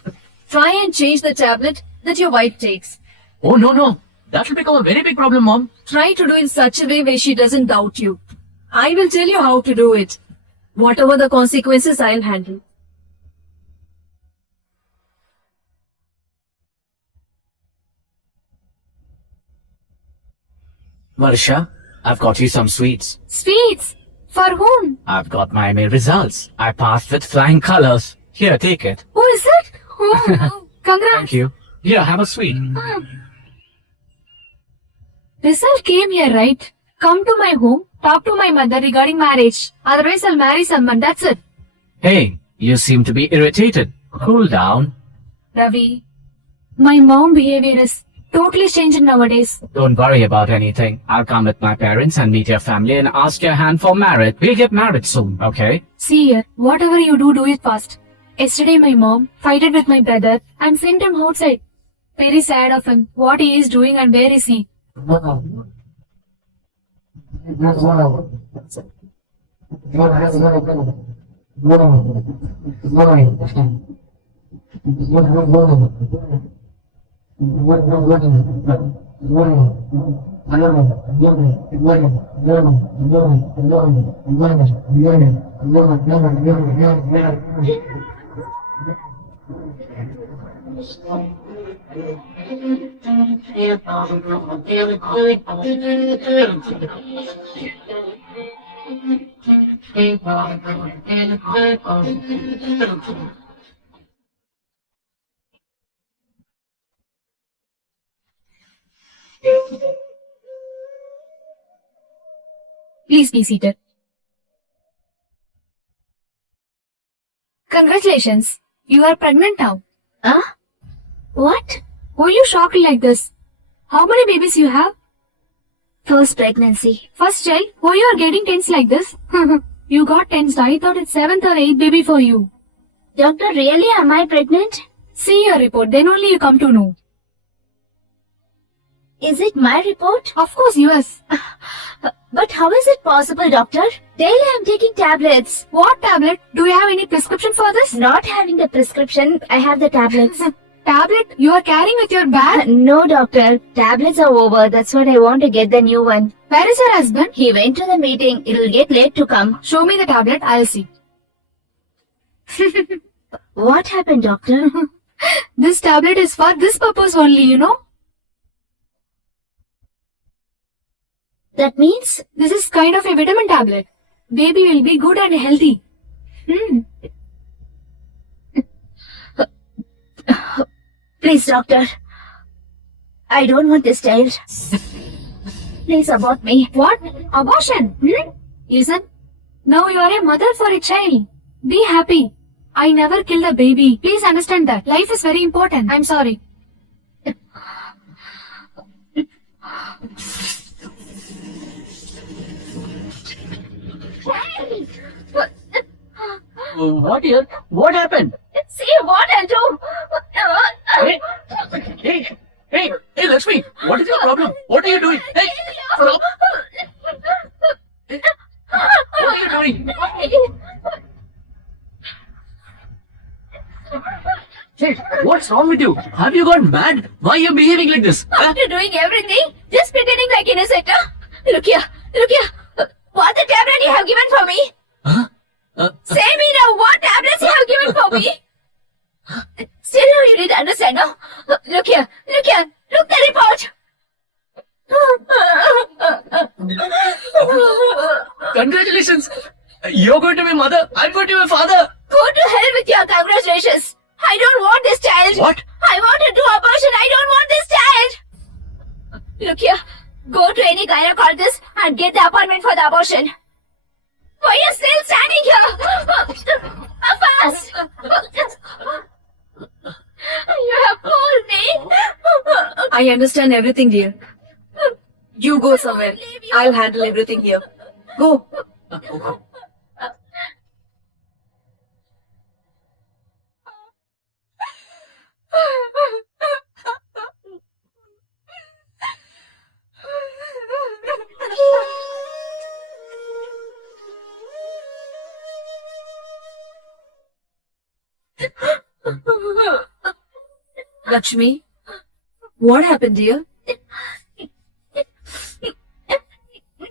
Try and change the tablet that your wife takes. Oh, no. That will become a very big problem, Mom. Try to do it in such a way where she doesn't doubt you. I will tell you how to do it. Whatever the consequences, I'll handle. Varsha, I've got you some sweets. Sweets? For whom? I've got my MA results. I passed with flying colors. Here, take it. Who is it? Oh, congrats. Thank you. Here, have a sweet. Result came here, right? Come to my home, talk to my mother regarding marriage. Otherwise, I'll marry someone. That's it. Hey, you seem to be irritated. Cool down. Ravi, my mom behavior is totally changed nowadays. Don't worry about anything. I'll come with my parents and meet your family and ask your hand for marriage. We'll get married soon, okay? See here, whatever you do, do it fast. Yesterday, my mom fighted with my brother and sent him outside. Very sad of him. What he is doing and where is he? Please be seated. Congratulations. You are pregnant now. Huh? What? Why are you shocked like this? How many babies you have? First pregnancy. First child? Why you are getting tense like this? You got tensed. I thought it's 7th or 8th baby for you. Doctor, really am I pregnant? See your report, then only you come to know. Is it my report? Of course, yours. But how is it possible, doctor? Daily I'm taking tablets. What tablet? Do you have any prescription for this? Not having the prescription, I have the tablets. Tablet you are carrying with your bag? No, doctor. Tablets are over. That's what I want to get the new one. Where is your husband? He went to the meeting. It'll get late to come. Show me the tablet, I'll see. What happened, doctor? This tablet is for this purpose only, you know. That means This is kind of a vitamin tablet. Baby will be good and healthy. Please, doctor. I don't want this child. Please abort me. What? Abortion? Listen, now you are a mother for a child. Be happy. I never killed a baby. Please understand that. Life is very important. I'm sorry. What here? What happened? See what I'll do. Hey, Lakshmi, what is your problem? What are you doing? Hey, stop! Hey, what are you doing? Hey, what's wrong with you? Have you gone mad? Why are you behaving like this? Huh? After doing everything, just pretending like innocent. Look here. What the tablet you have given for me? Huh? Say me now, what tablets you have given for me? Still you didn't understand, no? Look here. Look the report. Congratulations! You're going to be mother. I'm going to be father. Go to hell with your congratulations. I don't want this child. What? I want to do abortion. I don't want this child. Look here. Go to any gynecologist and get the appointment for the abortion. Why are you still standing here? Fast! You have fooled me. I understand everything, dear. You go somewhere. I'll handle everything here. Go. Lakshmi, what happened, dear?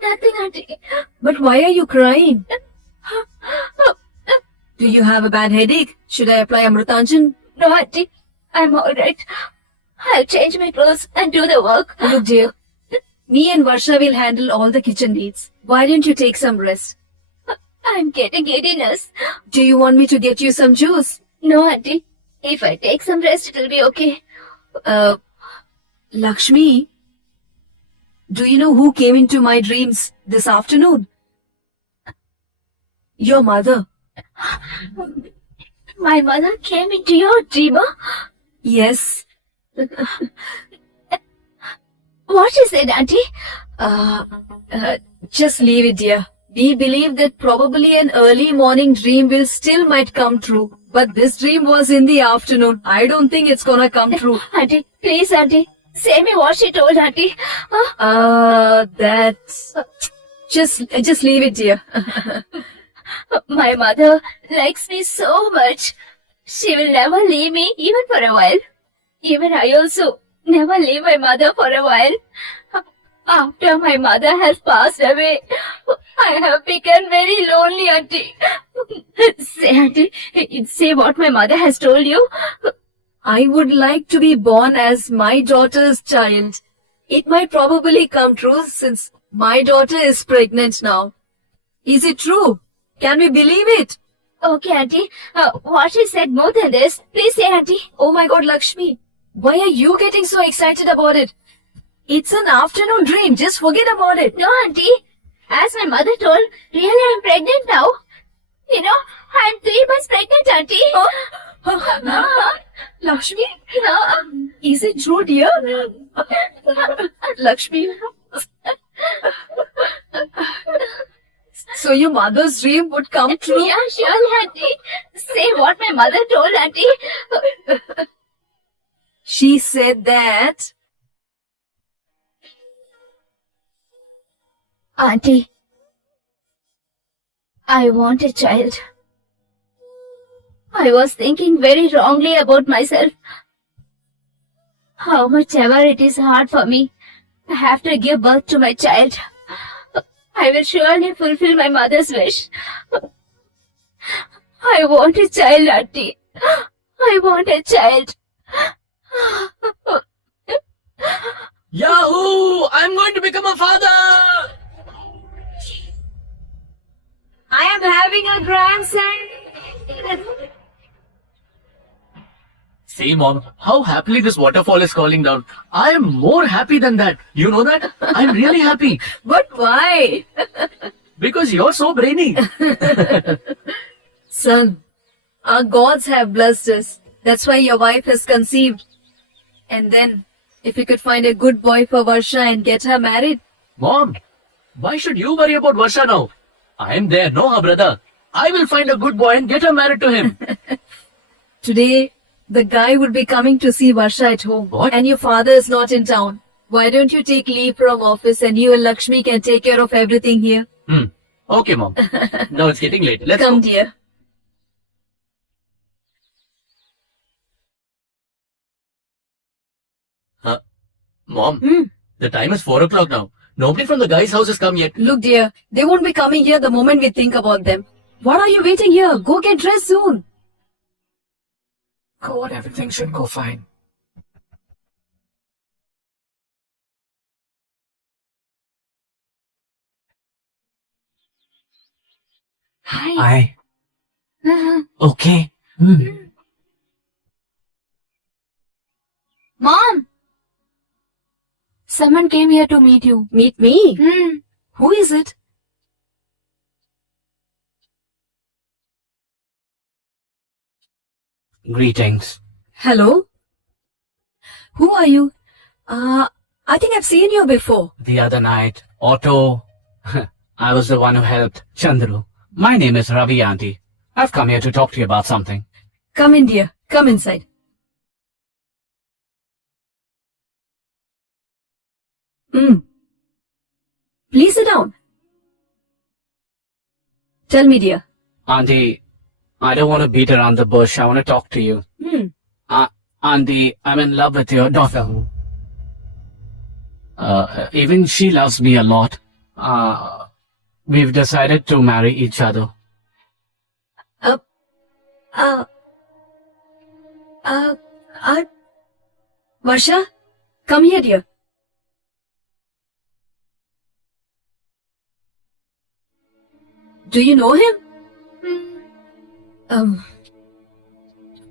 Nothing, auntie. But why are you crying? Do you have a bad headache? Should I apply Amrutanjan? No, auntie. I'm alright. I'll change my clothes and do the work. Look, dear, me and Varsha will handle all the kitchen needs. Why don't you take some rest? I'm getting giddiness. Do you want me to get you some juice? No, auntie. If I take some rest, it'll be okay. Lakshmi, do you know who came into my dreams this afternoon? Your mother. My mother came into your dream, huh? Yes. What is it, auntie? Just leave it, dear. We believe that probably an early morning dream will still might come true. But this dream was in the afternoon. I don't think it's gonna come true. Auntie, please, auntie. Say me what she told, auntie. Huh? That's... Just leave it, dear. My mother likes me so much. She will never leave me even for a while. Even I also never leave my mother for a while. After my mother has passed away, I have become very lonely, auntie. Say, auntie, say what my mother has told you. I would like to be born as my daughter's child. It might probably come true since my daughter is pregnant now. Is it true? Can we believe it? Okay, auntie. What she said more than this, please say, auntie. Oh my god, Lakshmi. Why are you getting so excited about it? It's an afternoon dream. Just forget about it. No, auntie. As my mother told, really I'm pregnant now. You know, I'm 3 months pregnant, auntie. Lakshmi? No. Is it true, dear? Lakshmi. So your mother's dream would come true? Yeah, sure, auntie. Say what my mother told, auntie. She said that... Auntie, I want a child. I was thinking very wrongly about myself. How much ever it is hard for me, I have to give birth to my child. I will surely fulfill my mother's wish. I want a child, auntie. I want a child. Yahoo! I'm going to become a father! I am having a grandson. See, Mom, how happily this waterfall is calling down. I am more happy than that. You know that? I'm really happy. But why? Because you're so brainy. Son, our gods have blessed us. That's why your wife has conceived. And then, if you could find a good boy for Varsha and get her married. Mom, why should you worry about Varsha now? I am there, no, her brother. I will find a good boy and get her married to him. Today, the guy would be coming to see Varsha at home. What? And your father is not in town. Why don't you take leave from office and you and Lakshmi can take care of everything here? Okay, Mom. Now it's getting late. Let's Come, go. dear. Mom, the time is 4 o'clock now. Nobody from the guy's house has come yet. Look, dear, they won't be coming here the moment we think about them. What are you waiting here? Go get dressed soon. God, everything should go fine. Hi. I... Okay. Mom! Someone came here to meet you. Meet me? Hmm. Who is it? Greetings. Hello? Who are you? I think I've seen you before. The other night, Otto... I was the one who helped Chandru. My name is Ravi, auntie. I've come here to talk to you about something. Come in, dear. Come inside. Please sit down. Tell me, dear. Auntie, I don't want to beat around the bush. I want to talk to you. Auntie, I'm in love with your daughter. Even she loves me a lot. We've decided to marry each other. Varsha, come here, dear. Do you know him?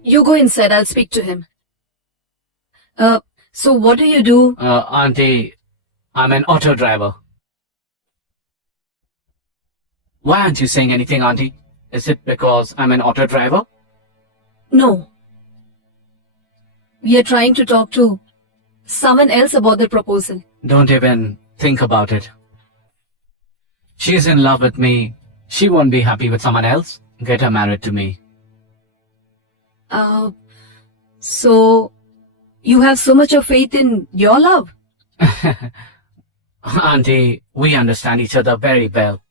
You go inside. I'll speak to him. So what do you do? Auntie, I'm an auto driver. Why aren't you saying anything, auntie? Is it because I'm an auto driver? No. We are trying to talk to someone else about the proposal. Don't even think about it. She's in love with me. She won't be happy with someone else. Get her married to me. So you have so much of faith in your love? Auntie, we understand each other very well.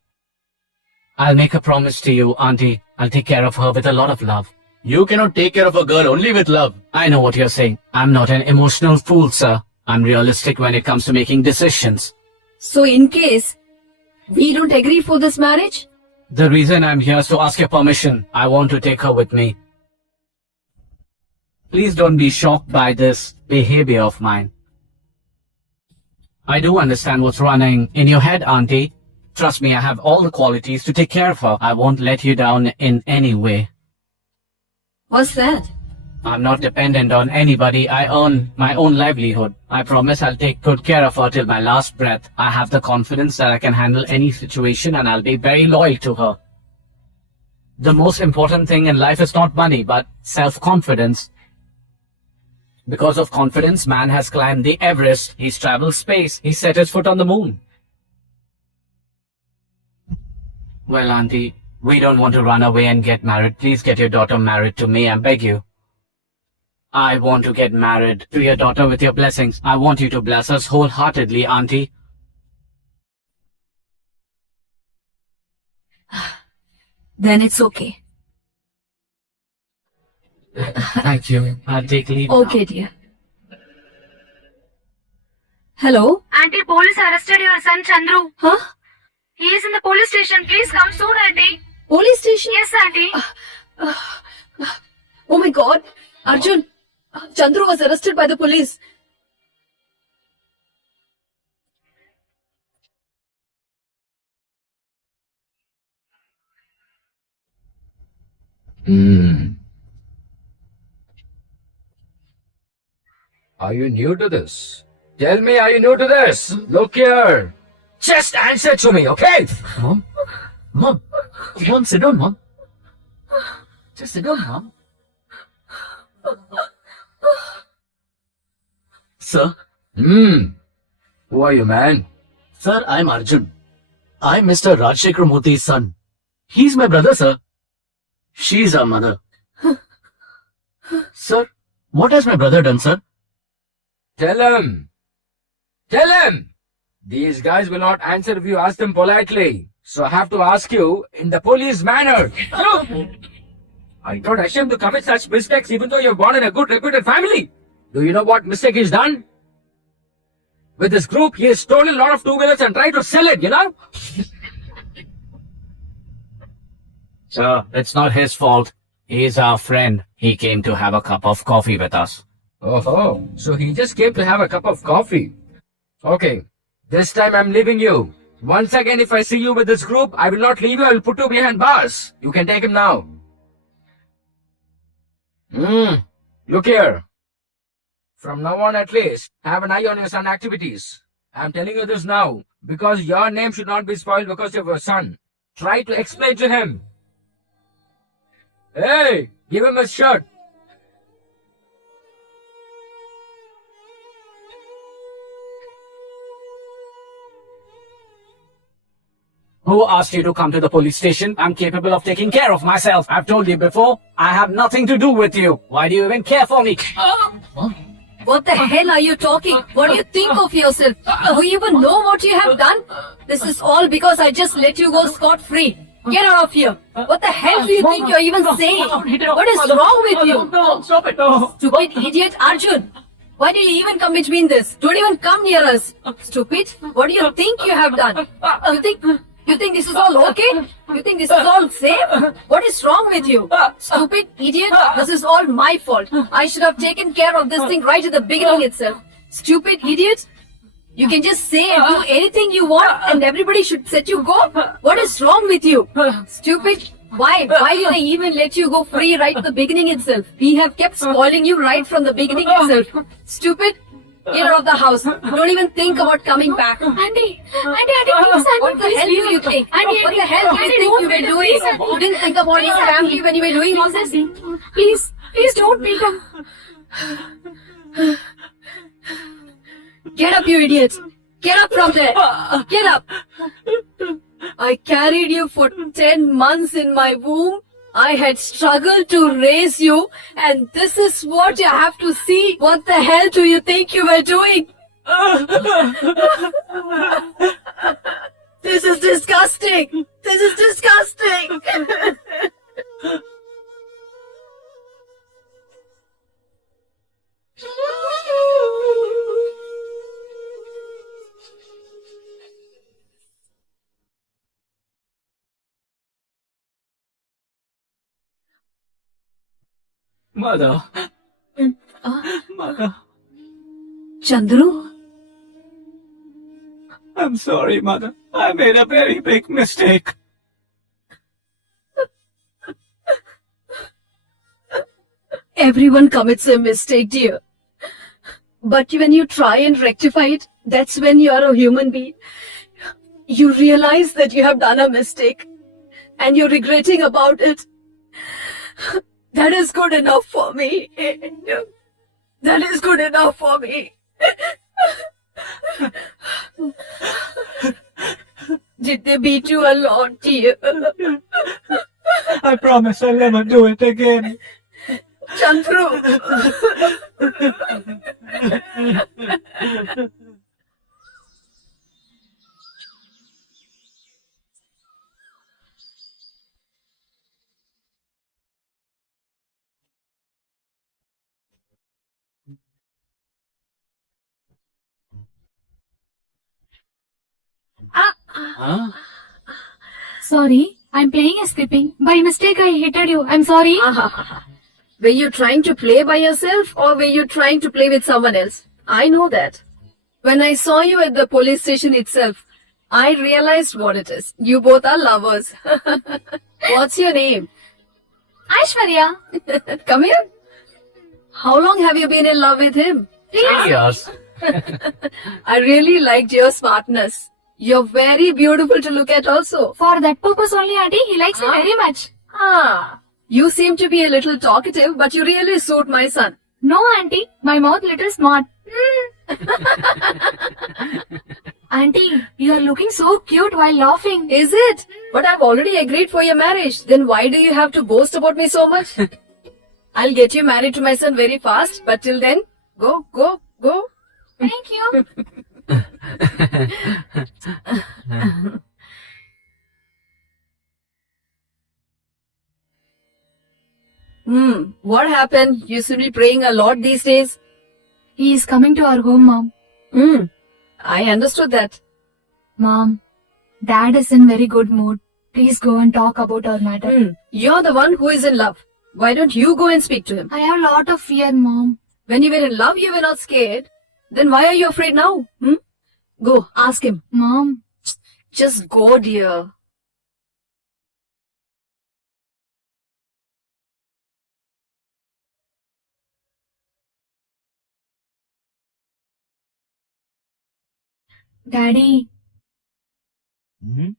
I'll make a promise to you, auntie. I'll take care of her with a lot of love. You cannot take care of a girl only with love. I know what you're saying. I'm not an emotional fool, sir. I'm realistic when it comes to making decisions. So in case we don't agree for this marriage, The reason I'm here is to ask your permission. I want to take her with me. Please don't be shocked by this behavior of mine. I do understand what's running in your head, Auntie. Trust me, I have all the qualities to take care of her. I won't let you down in any way. what's that? I'm not dependent on anybody. I earn my own livelihood. I promise I'll take good care of her till my last breath. I have the confidence that I can handle any situation and I'll be very loyal to her. The most important thing in life is not money, but self-confidence. Because of confidence, man has climbed the Everest. He's traveled space. He's set his foot on the moon. Well, Auntie, we don't want to run away and get married. Please get your daughter married to me, I beg you. I want to get married to your daughter with your blessings. I want you to bless us wholeheartedly, Auntie. Then it's okay. Thank you. I'll take leave. Okay, dear. Hello? Auntie, police arrested your son Chandru. Huh? He is in the police station. Please come soon, Auntie. Police station? Yes, Auntie. Oh my god. Arjun, Chandru was arrested by the police. Are you new to this? Tell me, are you new to this? Look here. Just answer to me, okay? Mom? Mom? Mom, sit down, Mom. Just sit down, Mom. Sir? Who are you, man? Sir, I'm Arjun. I'm Mr. Rajshekhar Murthy's son. He's my brother, sir. She's our mother. Sir, what has my brother done, sir? Tell him. Tell him. These guys will not answer if you ask them politely. So I have to ask you in the police manner. Are you not ashamed to commit such mistakes even though you're born in a good reputed family? Do you know what mistake he's done? With this group, he has stolen a lot of two-wheelers and tried to sell it, you know? Sir, it's not his fault. He's our friend. He came to have a cup of coffee with us. Oh, so he just came to have a cup of coffee. Okay, this time I'm leaving you. Once again, if I see you with this group, I will not leave you. I will put you behind bars. You can take him now. Look here. From now on at least, have an eye on your son's activities. I'm telling you this now, because your name should not be spoiled because of your son. Try to explain to him. Hey, give him his shirt. Who asked you to come to the police station? I'm capable of taking care of myself. I've told you before, I have nothing to do with you. Why do you even care for me? What the hell are you talking? What do you think of yourself? Do you even know what you have done? This is all because I just let you go scot-free. Get out of here. What the hell do you think you're even saying? What is wrong with you? No, stop it. No. Stupid idiot Arjun. Why did you even come between this? Don't even come near us. Stupid. What do you think you have done? You think this is all okay? You think this is all safe? What is wrong with you? Stupid idiot. This is all my fault. I should have taken care of this thing right at the beginning itself. Stupid idiot. You can just say and do anything you want and everybody should let you go? What is wrong with you? Stupid. Why did I even let you go free right at the beginning itself? We have kept spoiling you right from the beginning itself. Stupid. Get out of the house. Don't even think about coming back. Auntie, please, Auntie, What the please hell do you leave. think? Auntie, What the hell do you think you were doing? You didn't think about your family when you were doing all this? Please don't beat him. Get up, you idiot! Get up from there! Get up! I carried you for 10 months in my womb. I had struggled to raise you, and this is what you have to see. What the hell do you think you were doing? This is disgusting! This is disgusting! Mother. Ah, Mother. Chandru? I'm sorry, Mother. I made a very big mistake. Everyone commits a mistake, dear. But when you try and rectify it, that's when you are a human being. You realize that you have done a mistake and you're regretting about it. That is good enough for me. That is good enough for me. Did they beat you a lot, dear? I promise I'll never do it again. Chandru! Huh? Sorry, I'm playing a skipping. By mistake, I hit you. I'm sorry. Were you trying to play by yourself or were you trying to play with someone else? I know that. When I saw you at the police station itself, I realized what it is. You both are lovers. What's your name? Aishwarya. Come here. How long have you been in love with him? Yes. I really liked your smartness. You're very beautiful to look at also. For that purpose only, auntie, he likes me Huh? very much. Ah, you seem to be a little talkative, but you really suit my son. No, auntie, my mouth little smart. Auntie, you are looking so cute while laughing. Is it? But I've already agreed for your marriage. Then why do you have to boast about me so much? I'll get you married to my son very fast, but till then, go. Thank you. What happened? You should be praying a lot these days. He is coming to our home, Mom. I understood that. Mom, Dad is in very good mood. Please go and talk about our matter. You're the one who is in love. Why don't you go and speak to him? I have a lot of fear, Mom. When you were in love, you were not scared. Then why are you afraid now? Go, ask him. Mom, Just go, dear. Daddy, Hmm?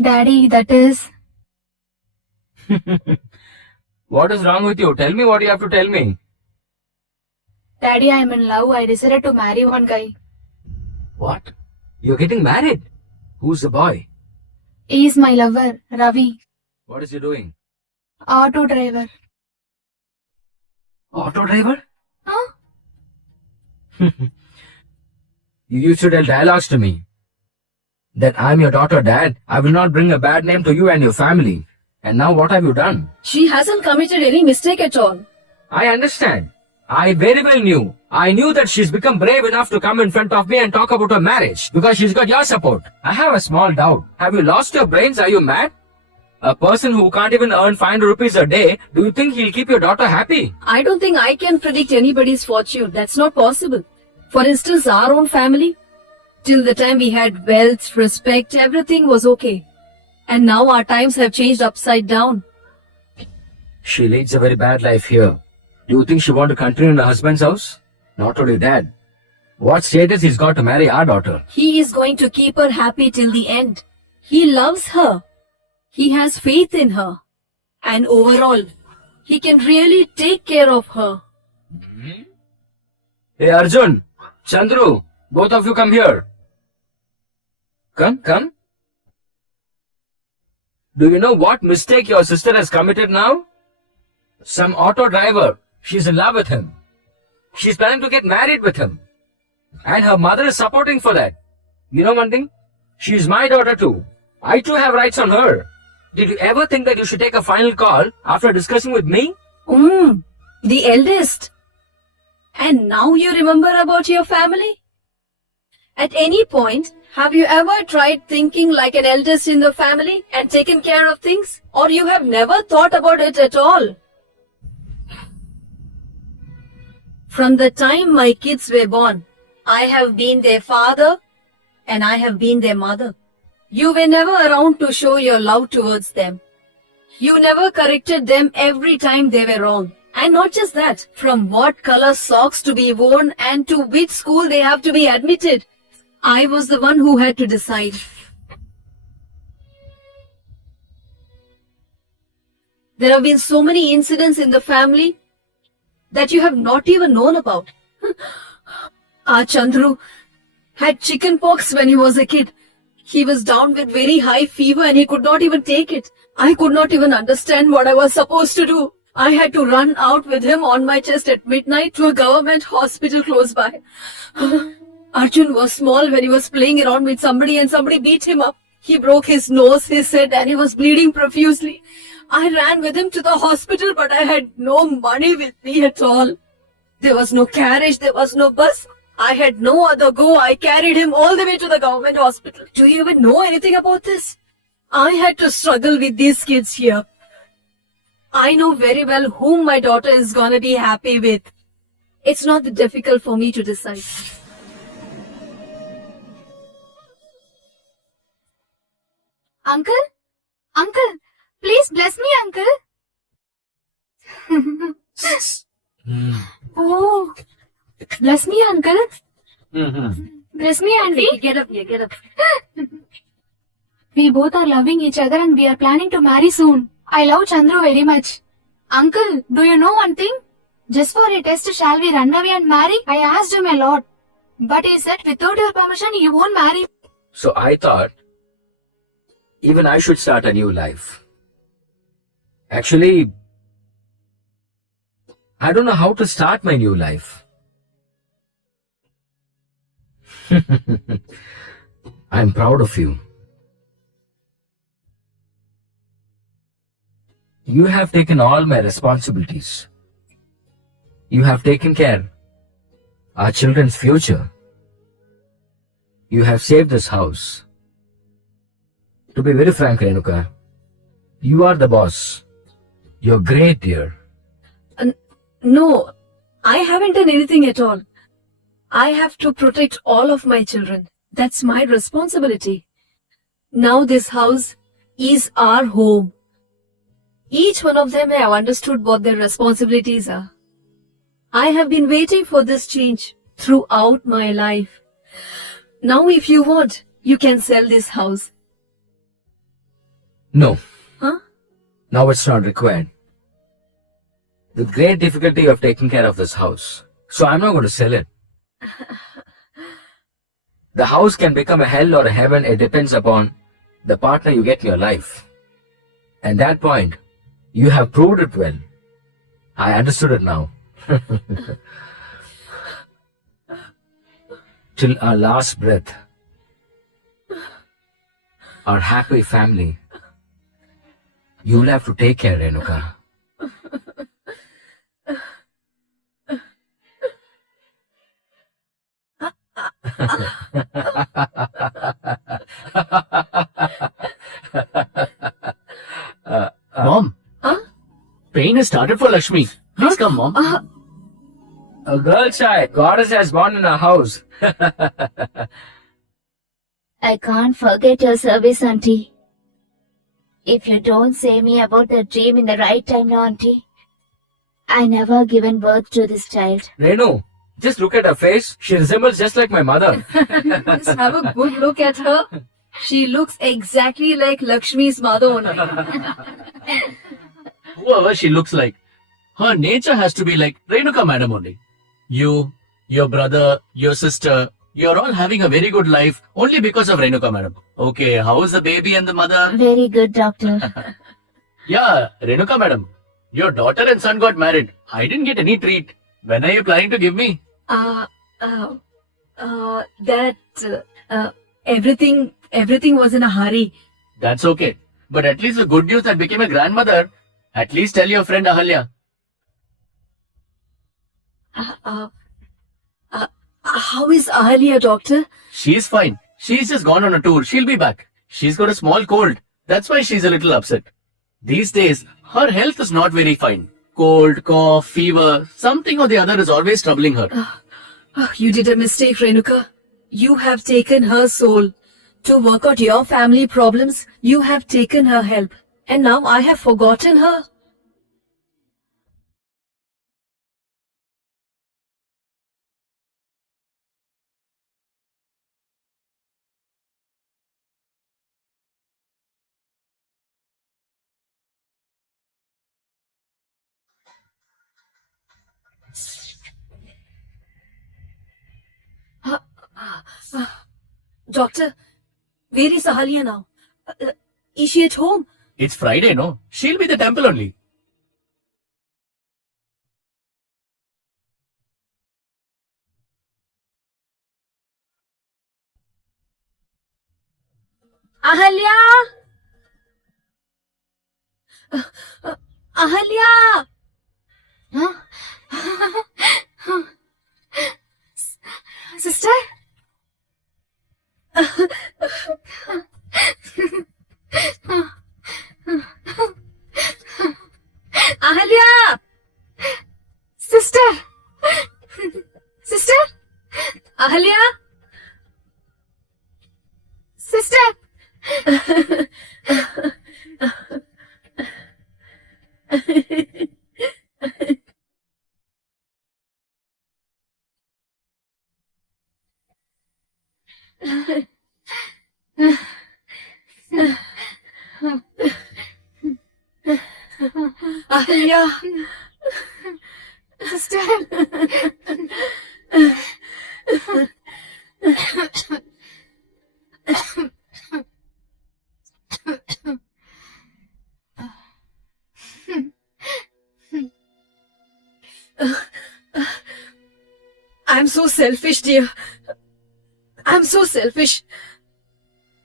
Daddy, that is... What is wrong with you? Tell me what you have to tell me. Daddy, I am in love. I decided to marry one guy. What? You're getting married? Who's the boy? He is my lover, Ravi, What is he doing? auto driver. Auto driver? Huh? You used to tell dialogues to me. That I'm your daughter, Dad. I will not bring a bad name to you and your family. And now what have you done? She hasn't committed any mistake at all. I understand. I very well knew. I knew that she's become brave enough to come in front of me and talk about her marriage because she's got your support. I have a small doubt. Have you lost your brains? Are you mad? A person who can't even earn 500 rupees a day, do you think he'll keep your daughter happy? I don't think I can predict anybody's fortune. That's not possible. For instance, our own family. Till the time we had wealth, respect, everything was okay. And now our times have changed upside down. She leads a very bad life here. Do you think she want to continue in her husband's house? Not only that. What status he's got to marry our daughter? He is going to keep her happy till the end. He loves her. He has faith in her. And overall, he can really take care of her. Hey Arjun, Chandru, both of you come here. Come. Do you know what mistake your sister has committed now? Some auto driver. She's in love with him. She's planning to get married with him. And her mother is supporting for that. You know one thing? She's my daughter too. I too have rights on her. Did you ever think that you should take a final call after discussing with me? The eldest. And now you remember about your family? At any point, have you ever tried thinking like an eldest in the family and taken care of things? Or you have never thought about it at all? From the time my kids were born, I have been their father and I have been their mother. You were never around to show your love towards them. You never corrected them every time they were wrong. And not just that, from what color socks to be worn and to which school they have to be admitted, I was the one who had to decide. There have been so many incidents in the family that you have not even known about. Our Chandru had chicken pox when he was a kid. He was down with very high fever and he could not even take it. I could not even understand what I was supposed to do. I had to run out with him on my chest at midnight to a government hospital close by. Arjun was small when he was playing around with somebody and somebody beat him up. He broke his nose, he said, and he was bleeding profusely. I ran with him to the hospital, but I had no money with me at all. There was no carriage, there was no bus. I had no other go. I carried him all the way to the government hospital. Do you even know anything about this? I had to struggle with these kids here. I know very well whom my daughter is gonna be happy with. It's not that difficult for me to decide. Uncle? Uncle, please bless me, uncle. Oh, bless me, uncle. Bless me, auntie. Get up here, get up. We both are loving each other and we are planning to marry soon. I love Chandru very much. Uncle, do you know one thing? Just for a test, shall we run away and marry? I asked him a lot. But he said without your permission, he won't marry. So I thought even I should start a new life. Actually, I don't know how to start my new life. I'm proud of you. You have taken all my responsibilities. You have taken care our children's future. You have saved this house. To be very frank, Renuka, you are the boss. You're great, dear. No, I haven't done anything at all. I have to protect all of my children. That's my responsibility. Now this house is our home. Each one of them have understood what their responsibilities are. I have been waiting for this change throughout my life. Now if you want, you can sell this house. No. Huh? Now it's not required. With great difficulty you have taken care of this house. So I'm not going to sell it. The house can become a hell or a heaven. It depends upon the partner you get in your life. At that point, you have proved it well. I understood it now. Till our last breath, our happy family, you'll have to take care, Renuka. Mom. Huh? Pain has started for Lakshmi. Please come, Mom. A girl child, goddess has born in our house. I can't forget your service, auntie. If you don't say me about the dream in the right time now, auntie, I never given birth to this child. Renu, just look at her face. She resembles just like my mother. Just have a good look at her. She looks exactly like Lakshmi's mother only. Whoever she looks like, her nature has to be like Renuka madam only. You, your brother, your sister, you're all having a very good life only because of Renuka madam. Okay, how is the baby and the mother? Very good, doctor. Yeah, Renuka madam, your daughter and son got married. I didn't get any treat. When are you planning to give me? Everything was in a hurry. That's okay. But at least the good news that became a grandmother, at least tell your friend Ahalya. How is Ahalya, doctor? She's fine. She's just gone on a tour. She'll be back. She's got a small cold. That's why she's a little upset. These days, her health is not very fine. Cold, cough, fever, something or the other is always troubling her. You did a mistake, Renuka. You have taken her soul. To work out your family problems, you have taken her help. And now I have forgotten her. Doctor, where is Ahalya now? Is she at home? It's Friday, no? She'll be at the temple only. Ahalya! Ahalya! Huh? Sister? Ahalya! Sister? Sister? Ahalya! Sister? Ahalya! Sister? I'm so selfish, dear. I'm so selfish.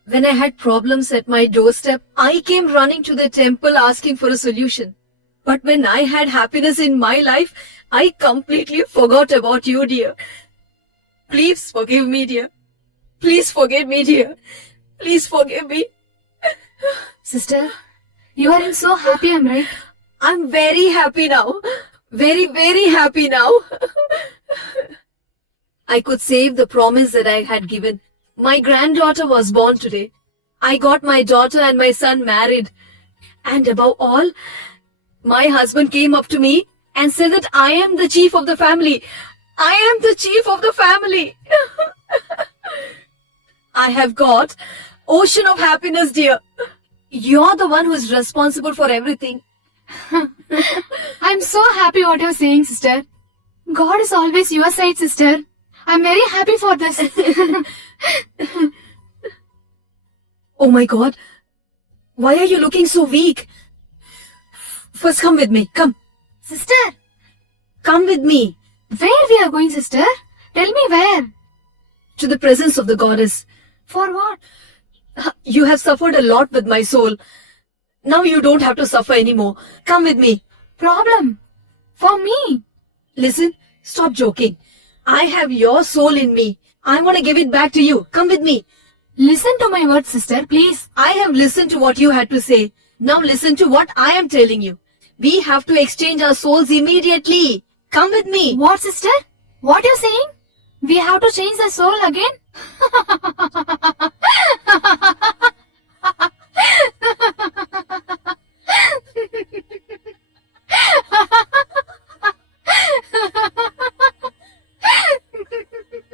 When I had problems at my doorstep, I came running to the temple asking for a solution. But when I had happiness in my life, I completely forgot about you, dear. Please forgive me, dear. Please forgive me, dear. Please forgive me. Sister, you are so happy, I'm right? I'm very happy now. Very, very happy now. I could save the promise that I had given. My granddaughter was born today. I got my daughter and my son married. And above all, my husband came up to me and said that I am the chief of the family. I am the chief of the family. I have got ocean of happiness, dear. You're the one who is responsible for everything. I'm so happy what you're saying, sister. God is always your side, sister. I'm very happy for this. Oh my God. Why are you looking so weak? First come with me. Come. Sister, Come with me where we are going, sister? Tell me where. to the presence of the goddess. For what? You have suffered a lot with my soul. Now you don't have to suffer anymore. Come with me. Problem? For me? Listen, stop joking. I have your soul in me. I want to give it back to you. Come with me. Listen to my words, sister, please. I have listened to what you had to say. Now listen to what I am telling you. We have to exchange our souls immediately. Come with me. What, sister? What you're saying? We have to change the soul again?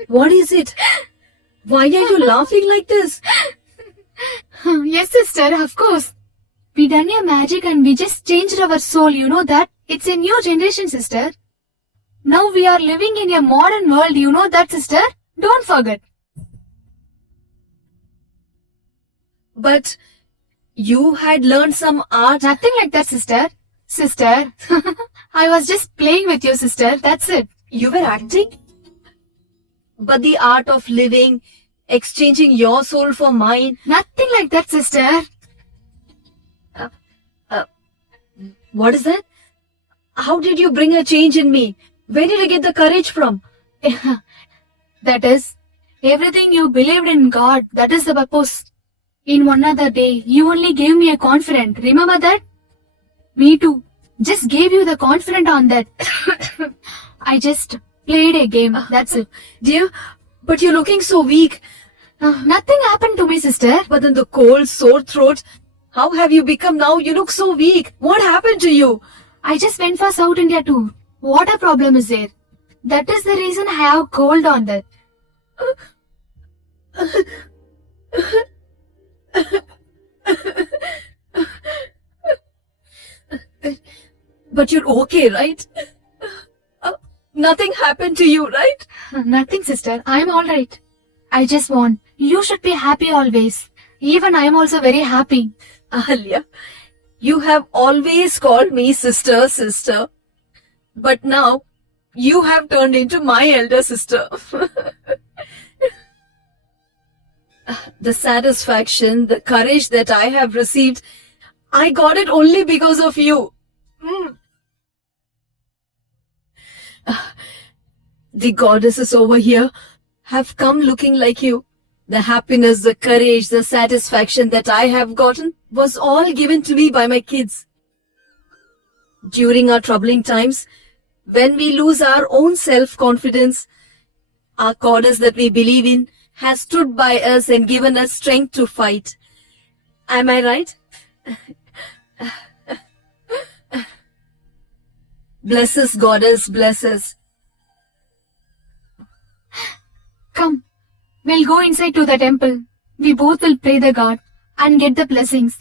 What is it? Why are you laughing like this? Yes, sister, of course. We done a magic and we just changed our soul, you know that? It's a new generation, sister. Now we are living in a modern world, you know that, sister? Don't forget. But you had learned some art. Nothing like that, sister. Sister, I was just playing with you, sister. That's it. You were acting? But the art of living, exchanging your soul for mine. Nothing like that, sister. What is that? How did you bring a change in me? Where did you get the courage from? That is, everything you believed in God, that is the purpose. In one other day, you only gave me a confidence. Remember that? Me too. just gave you the confidence on that. I just played a game. That's it. Dear, but you're looking so weak. Nothing happened to me, sister. But then the cold, sore throat. How have you become now? You look so weak. What happened to you? I just went for South India tour. Water problem is there. That is the reason I have cold on that. But you're okay, right? Nothing happened to you, right? Nothing, sister. I'm alright. I just want you should be happy always. Even I'm also very happy. Ahalya, you have always called me sister, sister. But now, you have turned into my elder sister. The satisfaction, the courage that I have received, I got it only because of you. The goddesses over here have come looking like you. The happiness, the courage, the satisfaction that I have gotten was all given to me by my kids. During our troubling times, when we lose our own self-confidence, our goddess that we believe in has stood by us and given us strength to fight. Am I right? Bless us, goddess, bless us. Come, we'll go inside to the temple. We both will pray the god and get the blessings.